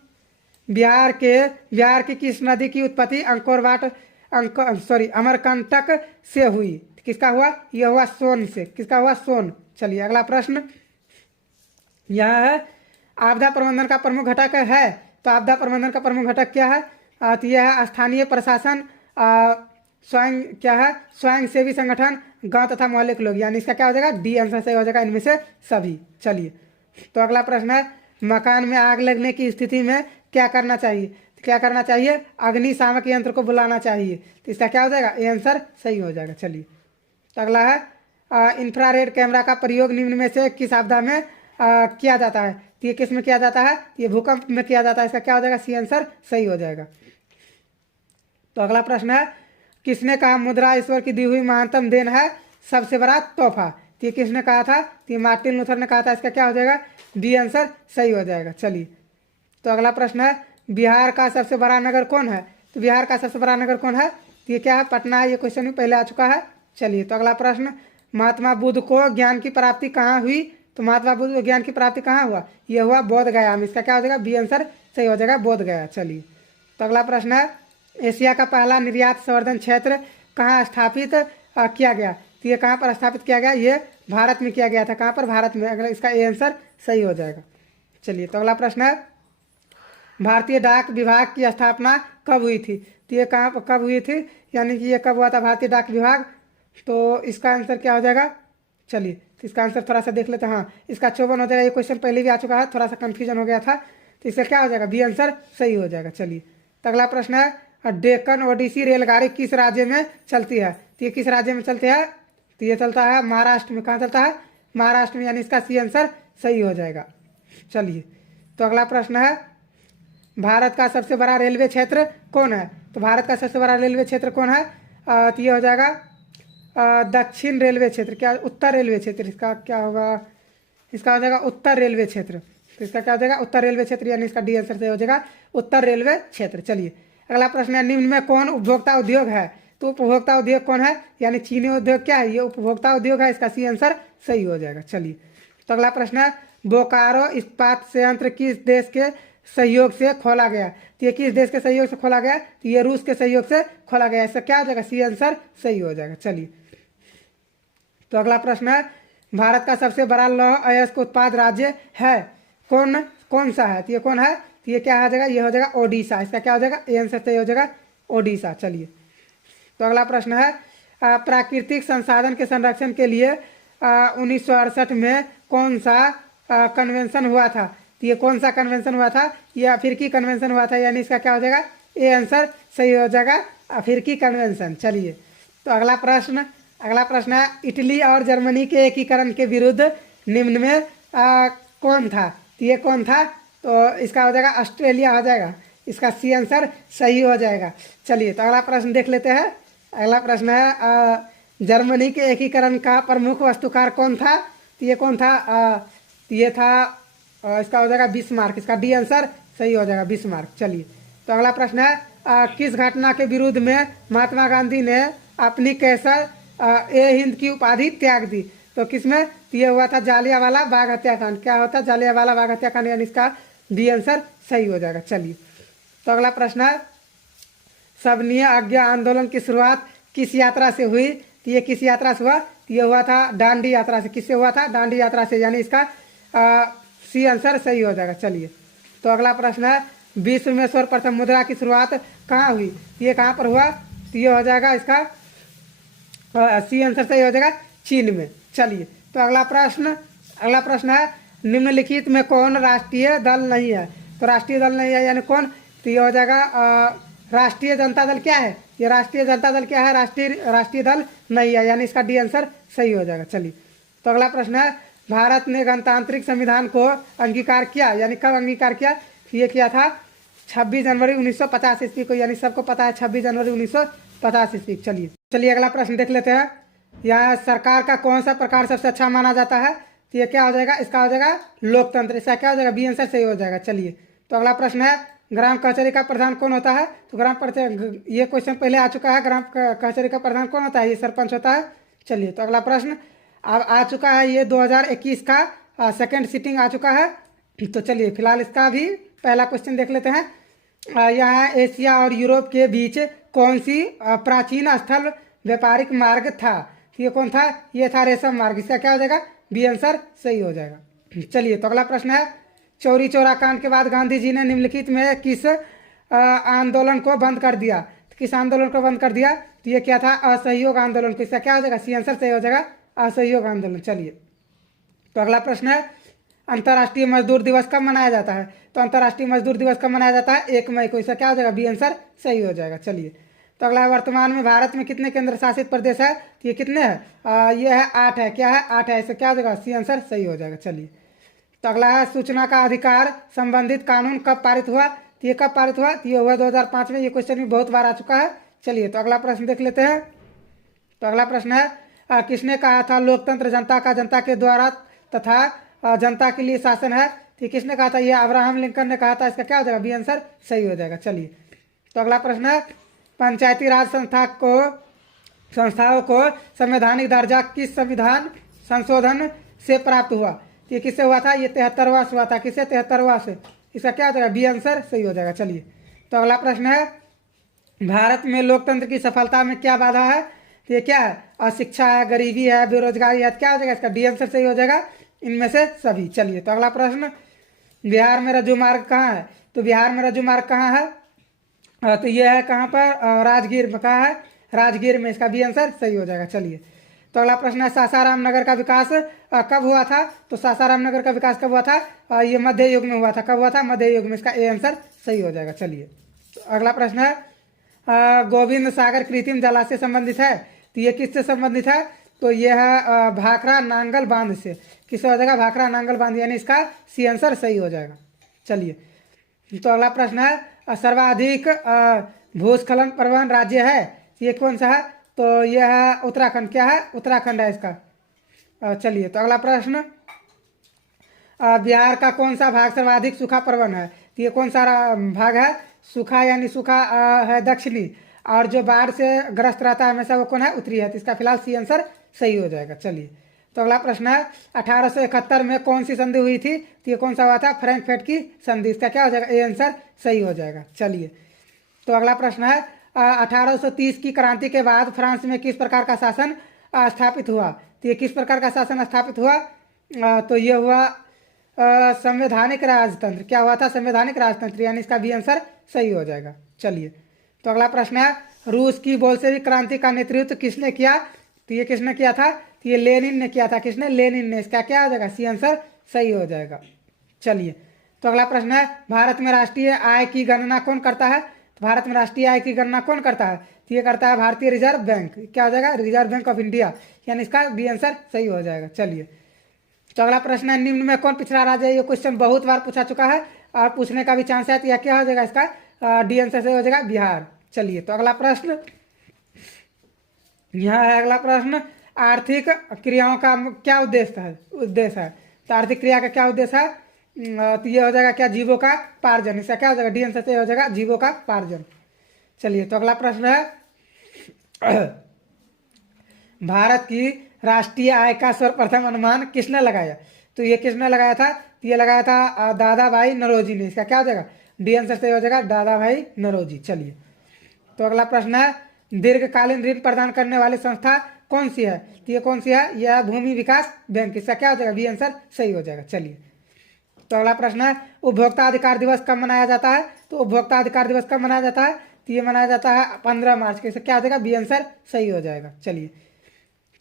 बिहार की किस नदी की उत्पत्ति अमरकंटक से हुई? किसका हुआ? यह हुआ सोन से। किसका हुआ? सोन। चलिए अगला प्रश्न, यह है आपदा प्रबंधन का प्रमुख घटक है। तो आपदा प्रबंधन का प्रमुख घटक क्या है? तो यह है स्थानीय प्रशासन, स्वयं सेवी संगठन, गांव तथा मोहल्ले के लोग, यानी इसका क्या हो जाएगा? डी आंसर सही हो जाएगा इनमें से सभी। चलिए तो अगला प्रश्न है, मकान में आग लगने की स्थिति में क्या करना चाहिए? तो क्या करना चाहिए? अग्निशामक यंत्र को बुलाना चाहिए। तो इसका क्या हो जाएगा? ये आंसर सही हो जाएगा। चलिए, तो अगला है इंफ्रारेड कैमरा का प्रयोग निम्न में से किस आपदा में किया जाता है? तो ये किस में किया जाता है? ये भूकंप में किया जाता है। इसका क्या हो जाएगा? सी आंसर सही हो जाएगा। तो अगला प्रश्न है, किसने कहा मुद्रा ईश्वर की दी हुई महानतम देन है, सबसे बड़ा तोहफा? तो ये किसने कहा था? तो ये मार्टिन लूथर ने कहा था। इसका क्या हो जाएगा? बी आंसर सही हो जाएगा। चलिए, तो अगला प्रश्न है, बिहार का सबसे बड़ा नगर कौन है? तो बिहार का सबसे बड़ा नगर कौन है? तो ये क्या है? पटना है। ये क्वेश्चन भी पहले आ चुका है। चलिए, तो अगला प्रश्न, महात्मा बुद्ध को ज्ञान की प्राप्ति कहाँ हुई? तो महात्मा बुद्ध को ज्ञान की प्राप्ति कहाँ हुआ? ये हुआ बोध गया में। इसका क्या हो जाएगा? बी आंसर सही हो जाएगा, बोध गया। चलिए, तो अगला प्रश्न है, एशिया का पहला निर्यात संवर्धन क्षेत्र कहाँ स्थापित किया गया? तो ये कहाँ पर स्थापित किया गया? ये भारत में किया गया था। कहाँ पर? भारत में। अगला इसका ए आंसर सही हो जाएगा। चलिए, तो अगला प्रश्न है, भारतीय डाक विभाग की स्थापना कब हुई थी? तो ये कहाँ कब हुई थी, यानी कि ये कब हुआ था भारतीय डाक विभाग? तो इसका आंसर क्या हो जाएगा? चलिए, तो इसका आंसर थोड़ा सा देख लेते हैं। हाँ, इसका 54 हो जाएगा। ये क्वेश्चन पहले भी आ चुका है, थोड़ा सा कन्फ्यूजन हो गया था। तो इसका क्या हो जाएगा? बी आंसर सही हो जाएगा। चलिए, तो अगला प्रश्न है, डेक्कन ओडिसी रेलगाड़ी किस राज्य में चलती है? तो ये किस राज्य में चलती है? तो ये चलता है महाराष्ट्र में। कहाँ चलता है? महाराष्ट्र में, यानी इसका सी आंसर सही हो जाएगा। चलिए, तो अगला प्रश्न है, भारत का सबसे बड़ा रेलवे क्षेत्र कौन है? तो भारत का सबसे बड़ा रेलवे क्षेत्र कौन है? तो ये हो जाएगा दक्षिण रेलवे क्षेत्र। क्या? उत्तर रेलवे क्षेत्र। इसका क्या होगा? इसका हो जाएगा उत्तर रेलवे क्षेत्र। तो इसका क्या हो जाएगा? उत्तर रेलवे क्षेत्र, यानी इसका डी आंसर सही हो जाएगा, उत्तर रेलवे क्षेत्र। चलिए, अगला प्रश्न है, निम्न में कौन उपभोक्ता उद्योग है? तो उपभोक्ता उद्योग कौन है? यानी चीनी उद्योग क्या है? ये उपभोक्ता उद्योग है। इसका सी आंसर सही हो जाएगा। चलिए, तो अगला प्रश्न है, बोकारो इस्पात संयंत्र किस देश के सहयोग से खोला गया? तो ये किस देश के सहयोग से खोला गया? तो ये रूस के सहयोग से खोला गया। इसका क्या हो जाएगा? सी आंसर सही हो जाएगा। चलिए, तो अगला प्रश्न है, भारत का सबसे बड़ा लौह अयस्क उत्पाद राज्य है कौन सा है? तो ये कौन है? तो ये क्या हो जाएगा? ये हो जाएगा ओडिशा। इसका क्या हो जाएगा? ए आंसर सही हो जाएगा, ओडिशा। चलिए, तो अगला प्रश्न है, प्राकृतिक संसाधन के संरक्षण के लिए 1968 में कौन सा कन्वेंशन हुआ था? तो ये कौन सा कन्वेंशन हुआ था? ये अफ्रीकी कन्वेंशन हुआ था, यानी इसका क्या हो जाएगा? ए आंसर सही हो जाएगा, अफ्रीकी कन्वेंशन। चलिए, तो अगला प्रश्न है, इटली और जर्मनी के एकीकरण के विरुद्ध निम्न में कौन था? तो ये कौन था? तो इसका हो जाएगा ऑस्ट्रेलिया हो जाएगा। इसका सी आंसर सही हो जाएगा। चलिए, तो अगला प्रश्न देख लेते हैं। अगला प्रश्न है, जर्मनी के एकीकरण का प्रमुख वास्तुकार कौन था? तो ये कौन था? तो ये था इसका हो जाएगा बिस्मार्क। इसका डी आंसर सही हो जाएगा, बिस्मार्क। चलिए, तो अगला प्रश्न है, किस घटना के विरुद्ध में महात्मा गांधी ने अपनी कैसर ए हिंद की उपाधि त्याग दी? तो किसमें? तो ये हुआ था जालियांवाला बाग हत्याकांड। क्या होता है? जालियांवाला बाग हत्याकांड, यानी इसका डी आंसर सही हो जाएगा। चलिए, तो अगला प्रश्न है, सबनीय आज्ञा आंदोलन की शुरुआत किस यात्रा से हुई? तो ये किस यात्रा से हुआ? तो ये हुआ था दांडी यात्रा से। किससे हुआ था? दांडी यात्रा से, यानी इसका सी आंसर सही हो जाएगा। चलिए, तो अगला प्रश्न है, विश्व में सर्वप्रथम मुद्रा की शुरुआत कहाँ हुई? तो ये कहाँ पर हुआ? तो ये हो जाएगा इसका सी आंसर सही हो जाएगा, चीन में। चलिए, तो अगला प्रश्न है, निम्नलिखित में कौन राष्ट्रीय दल नहीं है? तो राष्ट्रीय दल नहीं है, यानी कौन? तो ये हो जाएगा राष्ट्रीय जनता दल। क्या है? ये राष्ट्रीय जनता दल क्या है? राष्ट्रीय दल नहीं है, यानी इसका डी आंसर सही हो जाएगा। चलिए, तो अगला प्रश्न है, भारत ने गणतांत्रिक संविधान को अंगीकार किया, यानी कब अंगीकार किया? ये किया था 26 जनवरी 1950 ईस्वी को, यानी सबको पता है 26 जनवरी 1950 ईस्वी। चलिए, अगला प्रश्न देख लेते हैं। यहाँ सरकार का कौन सा प्रकार सबसे अच्छा माना जाता है? तो ये क्या हो जाएगा? इसका हो जाएगा लोकतंत्र। इसका क्या हो जाएगा? बी आंसर सही हो जाएगा। चलिए, तो अगला प्रश्न है, ग्राम कचहरी का प्रधान कौन होता है? तो ये क्वेश्चन पहले आ चुका है। ग्राम कचहरी का प्रधान कौन होता है? ये सरपंच होता है। चलिए, तो अगला प्रश्न अब आ चुका है, ये 2021 का सेकंड सिटिंग आ चुका है। तो चलिए, फिलहाल इसका भी पहला क्वेश्चन देख लेते हैं। यहाँ एशिया और यूरोप के बीच कौन सी प्राचीन स्थल व्यापारिक मार्ग था? तो ये कौन था? ये था रेशम मार्ग। इसका क्या हो जाएगा? बी आंसर सही हो जाएगा। चलिए, तो अगला प्रश्न है, चौरी चौरा कांड के बाद गांधी जी ने निम्नलिखित में किस आंदोलन को बंद कर दिया? तो किस आंदोलन को बंद कर दिया? तो ये क्या था? असहयोग आंदोलन। इसका क्या हो जाएगा? सी आंसर सही हो जाएगा, असहयोग आंदोलन। चलिए, तो अगला प्रश्न है, अंतर्राष्ट्रीय मजदूर दिवस कब मनाया जाता है? तो अंतर्राष्ट्रीय मजदूर दिवस कब मनाया जाता है? 1 मई को। इसका क्या हो जाएगा? बी आंसर सही हो जाएगा। चलिए, तो अगला, वर्तमान में भारत में कितने केंद्र शासित प्रदेश है? तो ये कितने हैं? ये है 8 है। क्या है? 8 है। इसका क्या हो जाएगा? सी आंसर सही हो जाएगा। चलिए, तो अगला है, सूचना का अधिकार संबंधित कानून कब पारित हुआ? तो ये कब पारित हुआ? तो ये हुआ 2005 में। ये क्वेश्चन भी बहुत बार आ चुका है। चलिए, तो अगला प्रश्न देख लेते हैं। तो अगला प्रश्न है, किसने कहा था लोकतंत्र जनता का जनता के द्वारा तथा जनता के लिए शासन है? तो किसने कहा था? ये अब्राहम लिंकन ने कहा था। इसका क्या हो जाएगा? बी आंसर सही हो जाएगा। चलिए, तो अगला प्रश्न है, पंचायती राज संस्थाओं को संवैधानिक दर्जा किस संविधान संशोधन से प्राप्त हुआ? तो ये किससे हुआ था? ये 73वां से हुआ था। किससे? 73वां से। इसका क्या हो जाएगा? बी आंसर सही हो जाएगा। चलिए, तो अगला प्रश्न है, भारत में लोकतंत्र की सफलता में क्या बाधा है? तो ये क्या है? अशिक्षा है, गरीबी है, बेरोजगारी है। क्या हो जाएगा? इसका डी आंसर सही हो जाएगा, इनमें से सभी। चलिए, तो अगला प्रश्न, बिहार में रज्जू मार्ग कहाँ है? तो बिहार में रज्जू मार्ग कहाँ है? तो ये है कहाँ पर? राजगीर में। कहाँ है? राजगीर में। इसका बी आंसर सही हो जाएगा। चलिए, तो अगला प्रश्न है, सासाराम नगर का विकास कब हुआ था? तो सासाराम नगर का विकास कब हुआ था? ये मध्य युग में हुआ था। कब हुआ था? मध्य युग में। इसका ए आंसर सही हो जाएगा। चलिए, तो अगला प्रश्न है, गोविंद सागर कृत्रिम जलाशय संबंधित है? तो ये किससे संबंधित है? तो ये है भाखड़ा नांगल बांध से। किससे हो जाएगा? भाखड़ा नांगल बांध, यानी इसका सी आंसर सही हो जाएगा। चलिए, तो अगला प्रश्न है, सर्वाधिक भूस्खलन प्रवण राज्य है? ये कौन सा है? तो यह है उत्तराखंड। क्या है? उत्तराखंड है इसका। चलिए, तो अगला प्रश्न, बिहार का कौन सा भाग सर्वाधिक सूखा प्रवण है? तो ये कौन सा भाग है? सूखा, यानी सूखा है दक्षिणी, और जो बाढ़ से ग्रस्त रहता है हमेशा वो कौन है? उत्तरी है। तो इसका फिलहाल सी आंसर सही हो जाएगा। चलिए, तो अगला प्रश्न है, 1871 में कौन सी संधि हुई थी? तो ये कौन सा हुआ था? फ्रैंकफर्ट की संधि। इसका क्या हो जाएगा? ए आंसर सही हो जाएगा। चलिए, तो अगला प्रश्न है, 1830 की क्रांति के बाद फ्रांस में किस प्रकार का शासन स्थापित हुआ? तो ये किस प्रकार का शासन स्थापित हुआ? तो ये हुआ संवैधानिक राजतंत्र। क्या हुआ था? संवैधानिक राजतंत्र, यानी इसका बी आंसर सही हो जाएगा। चलिए, तो अगला प्रश्न है, रूस की बोल्शेविक क्रांति का नेतृत्व किसने किया? तो ये किसने किया था? तो ये लेनिन ने किया था। किसने? लेनिन ने। इसका क्या हो जाएगा? सी आंसर सही हो जाएगा। चलिए, तो अगला प्रश्न है, भारत में राष्ट्रीय आय की गणना कौन करता है? तो भारत में राष्ट्रीय आय की गणना कौन करता है? तो ये करता है भारतीय रिजर्व बैंक। क्या हो जाएगा? रिजर्व बैंक ऑफ इंडिया, यानी इसका बी आंसर सही हो जाएगा। चलिए, तो अगला प्रश्न है, निम्न में कौन पिछड़ा राज्य है? ये क्वेश्चन बहुत बार पूछा चुका है और पूछने का भी चांस है। तो यह क्या हो जाएगा? इसका डी आंसर सही हो जाएगा, बिहार। चलिए, तो अगला प्रश्न, यहाँ है अगला प्रश्न, आर्थिक क्रियाओं का क्या उद्देश्य है? तो आर्थिक क्रिया का क्या उद्देश्य है? तो ये हो जाएगा क्या? जीवों का पार्जन। इसका क्या हो जाएगा? डी आंसर सही हो जाएगा, जीवों का पार्जन। चलिए, तो अगला प्रश्न है, भारत की राष्ट्रीय आय का सर्वप्रथम अनुमान किसने लगाया? तो ये किसने लगाया था? तो ये लगाया था दादा भाई नौरोजी ने। इसका क्या हो जाएगा? डी आंसर सही हो जाएगा, दादा भाई नौरोजी। चलिए, तो अगला प्रश्न है, दीर्घकालीन ऋण प्रदान करने वाली संस्था कौन सी है? तो ये कौन सी है? यह भूमि विकास बैंक। इसका क्या हो जाएगा? बी आंसर सही हो जाएगा। चलिए, तो अगला प्रश्न है, उपभोक्ता अधिकार दिवस कब मनाया जाता है? तो उपभोक्ता अधिकार दिवस कब मनाया जाता है? तो ये मनाया जाता है 15 मार्च को। इसका क्या हो जाएगा? बी आंसर सही हो जाएगा। चलिए,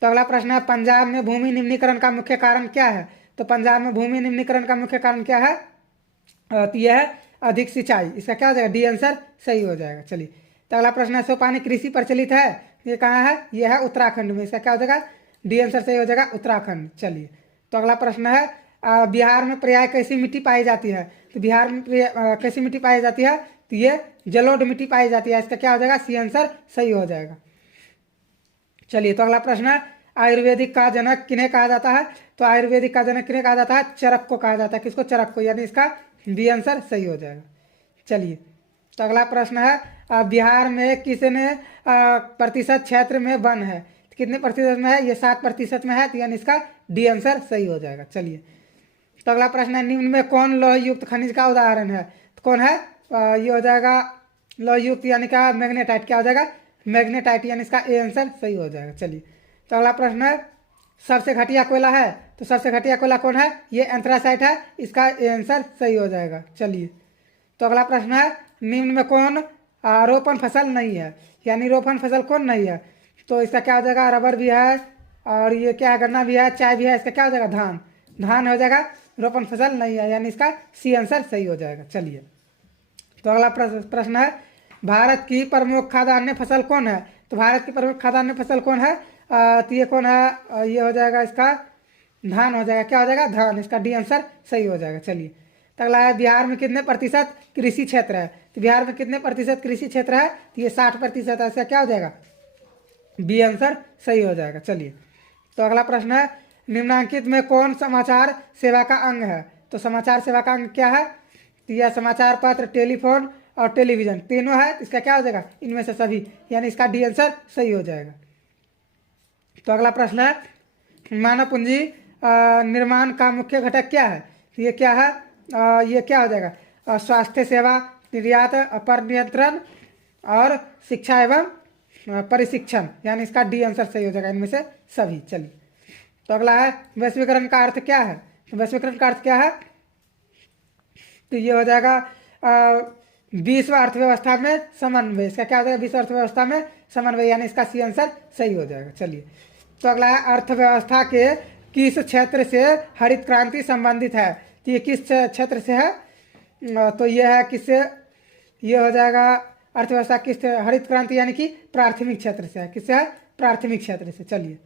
तो अगला प्रश्न है, पंजाब में भूमि निम्नीकरण का मुख्य कारण क्या है? तो पंजाब में भूमि निम्नीकरण का मुख्य कारण क्या है? तो यह है अधिक सिंचाई। इसका क्या हो जाएगा? डी आंसर सही हो जाएगा। चलिए, तो अगला प्रश्न है, सोपानी कृषि प्रचलित है? ये कहाँ है? यह है उत्तराखंड में। इसका क्या हो जाएगा? डी आंसर सही हो जाएगा, उत्तराखंड। चलिए, तो अगला प्रश्न है, बिहार में प्रायः कैसी मिट्टी पाई जाती है? तो बिहार में कैसी मिट्टी पाई जाती है? तो ये जलोढ़ मिट्टी पाई जाती है। इसका क्या हो जाएगा? सी आंसर सही हो जाएगा। चलिए, तो अगला प्रश्न है, आयुर्वेदिक का जनक किन्हें कहा जाता है? तो आयुर्वेदिक का जनक किन्हें कहा जाता है? चरक को कहा जाता है। किसको? चरक को, यानी इसका बी आंसर सही हो जाएगा। चलिए, तो अगला प्रश्न है, बिहार में कितने प्रतिशत क्षेत्र में वन है? कितने प्रतिशत में है? ये 7% में है। तो यानी इसका डी आंसर सही हो जाएगा। चलिए, तो अगला प्रश्न है, निम्न में कौन लौह युक्त खनिज का उदाहरण है? तो कौन है? ये हो जाएगा लौह युक्त, यानी क्या? मैग्नेटाइट। क्या हो जाएगा? मैग्नेटाइट, यानी इसका ए आंसर सही हो जाएगा। चलिए, तो अगला प्रश्न है, सबसे घटिया कोयला है? तो सबसे घटिया कोयला कौन है? ये एंथ्रासाइट है। इसका ए आंसर सही हो जाएगा। चलिए, तो अगला प्रश्न है, निम्न में कौन रोपण फसल नहीं है? यानी रोपण फसल कौन नहीं है? तो इसका क्या हो जाएगा? रबर भी है, और ये क्या है? गन्ना भी है, चाय भी है। इसका क्या हो जाएगा? धान। धान हो जाएगा रोपण फसल नहीं है, यानी इसका सी आंसर सही हो जाएगा। चलिए, तो अगला प्रश्न है, भारत की प्रमुख खाद्यान्न फसल कौन है? तो भारत की प्रमुख खाद्यान्न फसल कौन है? तो ये कौन है? ये हो जाएगा इसका धान हो जाएगा। क्या हो जाएगा? धान। इसका डी आंसर सही हो जाएगा। चलिए, तो अगला है, बिहार में कितने प्रतिशत कृषि क्षेत्र है? तो बिहार में कितने प्रतिशत कृषि क्षेत्र है? तो ये 60% है। इसका क्या हो जाएगा? बी आंसर सही हो जाएगा। चलिए, तो अगला प्रश्न है, निम्नांकित में कौन समाचार सेवा का अंग है? तो समाचार सेवा का अंग क्या है? तो यह समाचार पत्र, टेलीफोन और टेलीविजन तीनों है। इसका क्या हो जाएगा? इनमें से सभी, यानी इसका डी आंसर सही हो जाएगा। तो अगला प्रश्न है, मानव पूंजी निर्माण का मुख्य घटक क्या है? तो ये क्या है? ये क्या हो जाएगा? स्वास्थ्य सेवा, निर्यात पर नियंत्रण और शिक्षा एवं परिशिक्षण, यानी इसका डी आंसर सही हो जाएगा इनमें से सभी। चलिए, तो अगला है, वैश्वीकरण का अर्थ क्या है? तो वैश्वीकरण का अर्थ क्या है? तो ये हो जाएगा विश्व अर्थव्यवस्था में समन्वय। इसका क्या हो जाएगा? विश्व अर्थव्यवस्था में समन्वय, यानी इसका सी आंसर सही हो जाएगा। चलिए, तो अगला है, अर्थव्यवस्था के किस क्षेत्र से हरित क्रांति संबंधित है? तो ये किस क्षेत्र से है? तो ये है किससे? ये हो जाएगा अर्थव्यवस्था किस हरित क्रांति, यानी कि प्राथमिक क्षेत्र से है। किससे है? प्राथमिक क्षेत्र से। चलिए,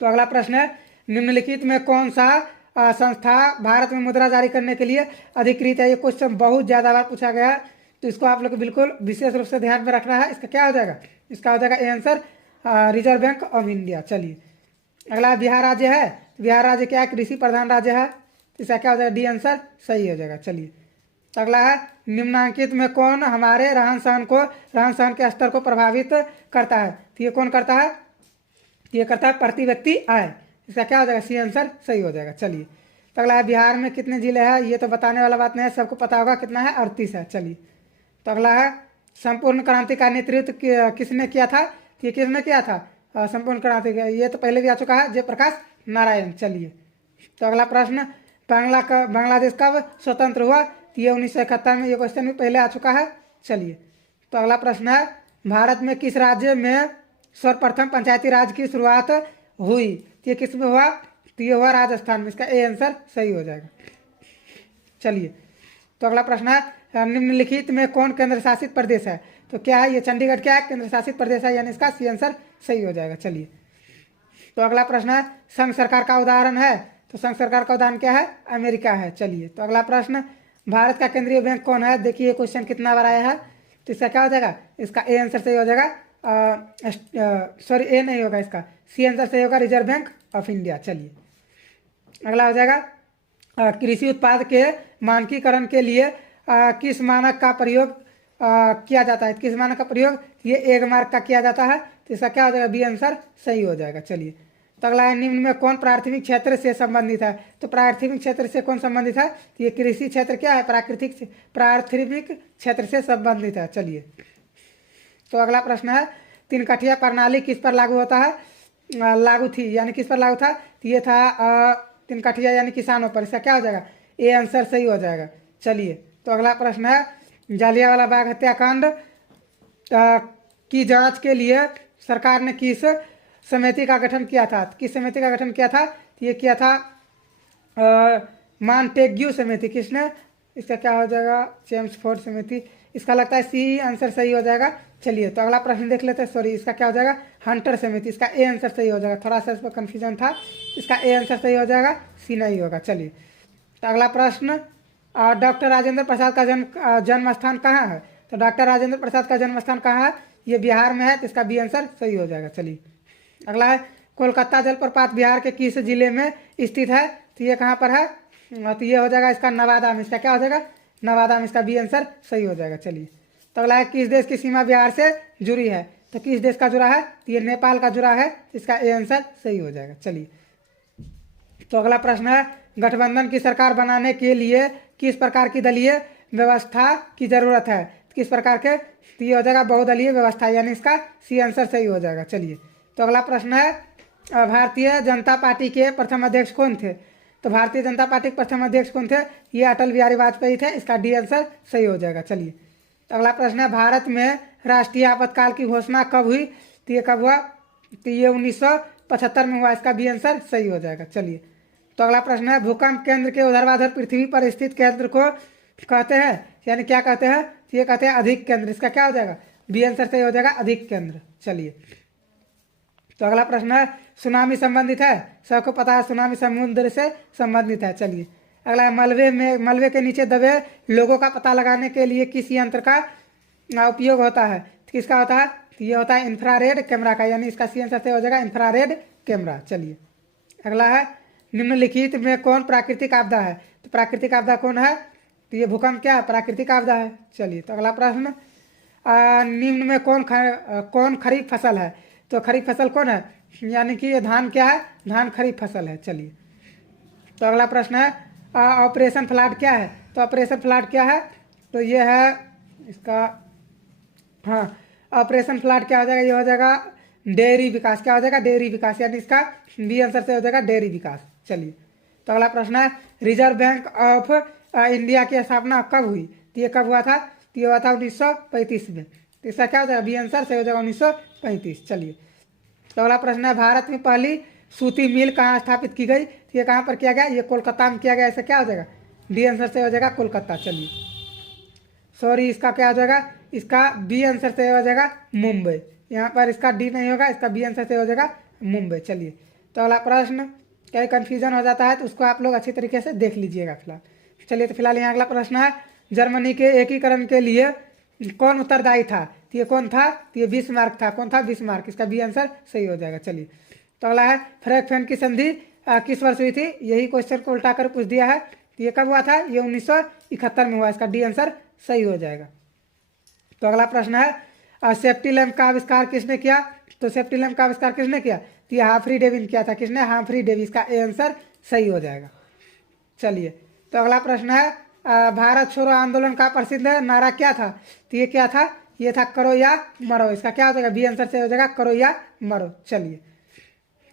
तो अगला प्रश्न है, निम्नलिखित में कौन सा संस्था भारत में मुद्रा जारी करने के लिए अधिकृत है? ये क्वेश्चन बहुत ज़्यादा बार पूछा गया है, तो इसको आप लोग को बिल्कुल विशेष रूप से ध्यान में रखना है। इसका क्या हो जाएगा? इसका हो जाएगा A answer reserve bank of India. चलिए, अगला बिहार राज्य है। बिहार राज्य क्या है? कृषि प्रधान राज्य है। इसका क्या हो जाएगा? डी आंसर सही हो जाएगा। चलिए, तो अगला है, निम्नांकित में कौन हमारे रहन सहन के स्तर को प्रभावित करता है? तो ये कौन करता है? ये करता है प्रति व्यक्ति आय। इसका क्या हो जाएगा? सी आंसर सही हो जाएगा। चलिए, तो अगला है, बिहार में कितने जिले हैं? ये तो बताने वाला बात नहीं है, सबको पता होगा कितना है, 38 है। चलिए, तो अगला है, संपूर्ण क्रांति का नेतृत्व किसने किया था? ये किसने किया था संपूर्ण क्रांति का? ये तो पहले भी आ चुका है, जयप्रकाश नारायण। चलिए, तो अगला प्रश्न, बांग्लादेश कब स्वतंत्र हुआ? तो ये 1971 में। ये क्वेश्चन भी पहले आ चुका है। चलिए, तो अगला प्रश्न है, भारत में किस राज्य में सर्वप्रथम पंचायती राज की शुरुआत हुई? तो ये किस में हुआ? तो ये हुआ राजस्थान में। इसका ए आंसर सही हो जाएगा। चलिए, तो अगला प्रश्न है, निम्नलिखित में कौन केंद्र शासित प्रदेश है? तो क्या है? ये चंडीगढ़ क्या है? केंद्र शासित प्रदेश है, यानी इसका सी आंसर सही हो जाएगा। चलिए, तो अगला प्रश्न है, संघ सरकार का उदाहरण है? तो संघ सरकार का उदाहरण क्या है? अमेरिका है। चलिए, तो अगला प्रश्न, भारत का केंद्रीय बैंक कौन है? देखिए क्वेश्चन कितना बार आया है, तो इसका क्या हो जाएगा? इसका ए आंसर सही हो जाएगा। सॉरी, ए नहीं होगा, इसका सी आंसर सही होगा, रिजर्व बैंक ऑफ इंडिया। चलिए, अगला हो जाएगा, कृषि उत्पाद के मानकीकरण के लिए किस मानक का प्रयोग किया जाता है? किस मानक का प्रयोग? ये एक मार्क का किया जाता है। तो इसका क्या हो जाएगा? बी आंसर सही हो जाएगा। चलिए, तो अगला है, निम्न में कौन प्राथमिक क्षेत्र से संबंधित है? तो प्राथमिक क्षेत्र से कौन संबंधित है? तो ये कृषि क्षेत्र क्या है? प्राथमिक क्षेत्र से संबंधित है। चलिए, तो अगला प्रश्न है, तीन कठिया प्रणाली किस पर लागू होता है? लागू थी, यानी किस पर लागू था? तो ये था तीन कठिया, यानी किसानों पर। इसका क्या हो जाएगा? ए आंसर सही हो जाएगा। चलिए, तो अगला प्रश्न है, जालियांवाला बाग हत्याकांड की जांच के लिए सरकार ने किस समिति का गठन किया था? किस समिति का गठन किया था? तो ये किया था मॉन्टेग्यू समिति। किसने? इसका क्या हो जाएगा? चेम्सफोर्ड समिति। इसका लगता है सी आंसर सही हो जाएगा। चलिए, तो अगला प्रश्न देख लेते हैं। सॉरी, इसका क्या हो जाएगा? हंटर समिति। इसका ए आंसर सही हो जाएगा। थोड़ा सा इस पर कन्फ्यूजन था, इसका ए आंसर सही हो जाएगा, सी नहीं होगा। चलिए, तो अगला प्रश्न, डॉक्टर राजेंद्र प्रसाद का जन्म स्थान कहाँ है? तो डॉक्टर राजेंद्र प्रसाद का जन्म स्थान कहाँ है? ये बिहार में है, तो इसका बी आंसर सही हो जाएगा। चलिए, अगला है, कोलकाता जलप्रपात बिहार के किस जिले में स्थित है? तो ये कहाँ पर है? तो ये हो जाएगा इसका नवादा में। इसका क्या हो जाएगा? नवादा में। इसका बी आंसर सही हो जाएगा। चलिए, तो अगला है, किस देश की सीमा बिहार से जुड़ी है? तो किस देश का जुड़ा है? तो ये नेपाल का जुड़ा है। इसका ए आंसर सही हो जाएगा। चलिए, तो अगला प्रश्न है, गठबंधन की सरकार बनाने के लिए किस प्रकार की दलीय व्यवस्था की जरूरत है? किस प्रकार के? तो ये हो जाएगा बहुदलीय व्यवस्था, यानी इसका सी आंसर सही हो जाएगा। चलिए, तो अगला प्रश्न है, भारतीय जनता पार्टी के प्रथम अध्यक्ष कौन थे? तो भारतीय जनता पार्टी के प्रथम अध्यक्ष कौन थे? ये अटल बिहारी वाजपेयी थे। इसका डी आंसर सही हो जाएगा। चलिए, तो अगला प्रश्न है, भारत में राष्ट्रीय आपातकाल की घोषणा कब हुई? तो ये कब हुआ? तो ये 1975 में हुआ। इसका बी आंसर सही हो जाएगा। चलिए, तो अगला प्रश्न है, भूकंप केंद्र के ऊर्ध्वाधर पृथ्वी पर स्थित केंद्र को कहते हैं, यानी क्या कहते हैं? ये कहते हैं अधिक केंद्र। इसका क्या हो जाएगा? बी आंसर सही हो जाएगा, अधिक केंद्र। चलिए, तो अगला प्रश्न है, सुनामी संबंधित है? सबको पता है सुनामी समुद्र से संबंधित है। चलिए, अगला है, मलबे के नीचे दबे लोगों का पता लगाने के लिए किस यंत्र का उपयोग होता है? किसका होता है? ये होता है इंफ्रारेड कैमरा का, यानी इसका सी आंसर हो जाएगा इंफ्रारेड कैमरा। चलिए, अगला है, निम्नलिखित में कौन प्राकृतिक आपदा है? तो प्राकृतिक आपदा कौन है? तो ये भूकंप क्या है? प्राकृतिक आपदा है। चलिए, तो अगला प्रश्न, निम्न में कौन खरीफ फसल है? तो खरीफ फसल कौन है? यानी कि ये धान क्या है? धान खरीफ फसल है। चलिए, तो अगला प्रश्न है, ऑपरेशन फ्लड क्या है? तो ऑपरेशन फ्लड क्या है? तो ये है इसका, हाँ, ऑपरेशन फ्लड क्या हो जाएगा? ये हो जाएगा डेयरी विकास। क्या हो जाएगा? डेयरी विकास, यानी इसका बी आंसर से हो जाएगा डेयरी विकास। चलिए, तो अगला प्रश्न है, रिजर्व बैंक ऑफ इंडिया की स्थापना कब हुई? तो ये कब हुआ था? तो ये हुआ था 1935 में। तो इसका क्या हो जाएगा? बी आंसर से हो जाएगा 1935। चलिए, तो अगला प्रश्न है, भारत में पहली सूती मिल कहाँ स्थापित की गई? तो ये कहाँ पर किया गया? ये कोलकाता में किया गया। ऐसा क्या हो जाएगा? डी आंसर से हो जाएगा कोलकाता। चलिए, सॉरी, इसका क्या हो जाएगा? इसका बी आंसर से हो जाएगा मुंबई। यहाँ पर इसका डी नहीं होगा, इसका बी आंसर से हो जाएगा मुंबई। चलिए, तो अगला प्रश्न, कहीं कन्फ्यूजन हो जाता है तो उसको आप लोग अच्छी तरीके से देख लीजिएगा फिलहाल। चलिए, तो फिलहाल यहाँ अगला प्रश्न है, जर्मनी के एकीकरण के लिए कौन उत्तरदायी था? तो ये कौन था? तो ये बिस्मार्क था। कौन था? बिस्मार्क। इसका बी आंसर सही हो जाएगा। चलिए, तो अगला है, फ्रैंकफर्ट की संधि किस वर्ष हुई थी? यही क्वेश्चन को उल्टा कर पूछ दिया है। तो ये कब हुआ था? ये 1971 में हुआ। इसका डी आंसर सही हो जाएगा। तो अगला प्रश्न है, सेफ्टी लैम्प का आविष्कार किसने किया? तो सेफ्टी लैम्प का आविष्कार किसने किया? तो ये हाम्फ्री डेवी किया था। किसने? हाम्फ्री डेवी। इसका ए आंसर सही हो जाएगा। चलिए, तो अगला प्रश्न है, भारत छोड़ो आंदोलन का प्रसिद्ध नारा क्या था? तो ये क्या था? ये था करो या मरो। इसका क्या हो जाएगा? बी आंसर से हो जाएगा करो या मरो। चलिए,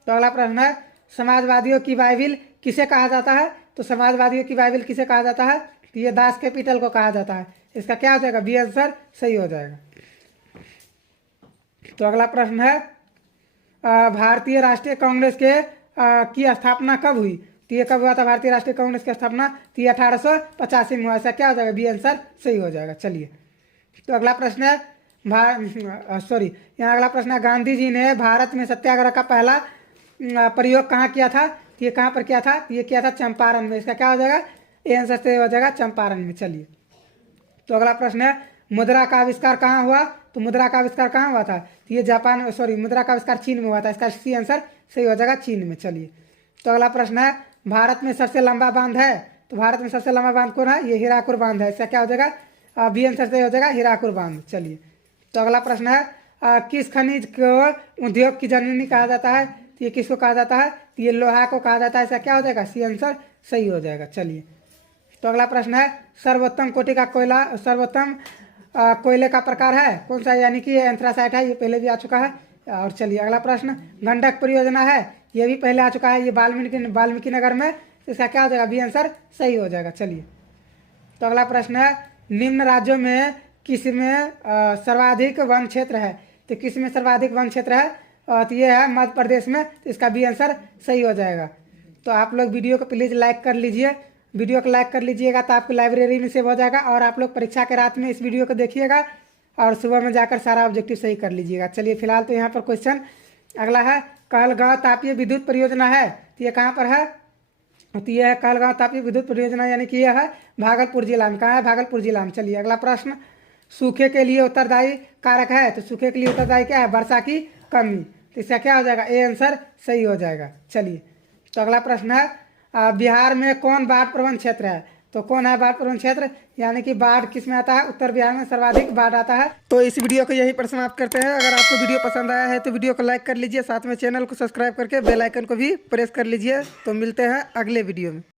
तो अगला प्रश्न है, समाजवादियों की बाइबिल किसे कहा जाता है? तो समाजवादियों की बाइबिल किसे कहा जाता है? तो ये दास कैपिटल को कहा जाता है। इसका क्या हो जाएगा? बी आंसर सही हो जाएगा। तो अगला प्रश्न है, भारतीय राष्ट्रीय कांग्रेस के की स्थापना कब हुई? तो ये कब हुआ था भारतीय राष्ट्रीय कांग्रेस की स्थापना? तो ये 1885 में हुआ। ऐसा क्या हो जाएगा? बी आंसर सही हो जाएगा। चलिए, तो अगला प्रश्न है, यहाँ अगला प्रश्न है, गांधी जी ने भारत में सत्याग्रह का पहला प्रयोग कहाँ किया था? तो ये कहाँ पर किया था? तो ये किया था चंपारण में। इसका क्या हो जाएगा? ए आंसर से हो जाएगा चंपारण में। चलिए, तो अगला प्रश्न है, मुद्रा का आविष्कार कहाँ हुआ? तो मुद्रा का आविष्कार कहाँ हुआ था? तो ये मुद्रा का आविष्कार चीन में हुआ था। इसका सी आंसर सही हो जाएगा चीन में। चलिए, तो अगला प्रश्न है, भारत में सबसे लंबा बांध है? तो भारत में सबसे लंबा बांध कौन है? ये हीराकुद बांध है। इसका क्या हो जाएगा? बी आंसर से हो जाएगा हीराकुद बांध। चलिए, तो अगला प्रश्न है, किस खनिज को उद्योग की जननी कहा जाता है? तो ये किसको कहा जाता है? तो ये लोहा को कहा जाता है। ऐसा क्या हो जाएगा? सी आंसर सही हो जाएगा। चलिए, तो अगला प्रश्न है, सर्वोत्तम कोटि का सर्वोत्तम कोयले का प्रकार है कौन सा? यानी कि ये एंथ्रासाइट है। ये पहले भी आ चुका है। और चलिए, अगला प्रश्न, गंडक परियोजना है, ये भी पहले आ चुका है। ये वाल्मीकि नगर में। इसका क्या हो जाएगा? बी आंसर सही हो जाएगा। चलिए, तो अगला प्रश्न है, निम्न राज्यों में किस में सर्वाधिक वन क्षेत्र है? तो किस में सर्वाधिक वन क्षेत्र है? तो ये है मध्य प्रदेश में। तो इसका बी आंसर सही हो जाएगा। तो आप लोग वीडियो को प्लीज़ लाइक कर लीजिए। वीडियो को लाइक कर लीजिएगा तो आपको लाइब्रेरी में सेव हो जाएगा। और आप लोग परीक्षा के रात में इस वीडियो को देखिएगा और सुबह में जाकर सारा ऑब्जेक्टिव सही कर लीजिएगा। चलिए, फिलहाल तो यहाँ पर क्वेश्चन अगला है, कहलगांव तापीय विद्युत परियोजना है। तो ये कहाँ पर है? तो ये है कहलगांव तापीय विद्युत परियोजना, यानी कि यह है भागलपुर जिला में। कहाँ है? भागलपुर जिला में। चलिए, अगला प्रश्न, सूखे के लिए उत्तरदायी कारक है? तो सूखे के लिए उत्तरदायी क्या है? वर्षा की कमी। तो इसका क्या हो जाएगा? ए आंसर सही हो जाएगा। चलिए, तो अगला प्रश्न है, बिहार में कौन बाढ़ प्रवण क्षेत्र है? तो कौन है बाढ़ प्रवण क्षेत्र? यानी कि बाढ़ किस में आता है? उत्तर बिहार में सर्वाधिक बाढ़ आता है। तो इस वीडियो को यहीं पर समाप्त करते हैं। अगर आपको वीडियो पसंद आया है तो वीडियो को लाइक कर लीजिए, साथ में चैनल को सब्सक्राइब करके बेल आइकन को भी प्रेस कर लीजिए। तो मिलते हैं अगले वीडियो में।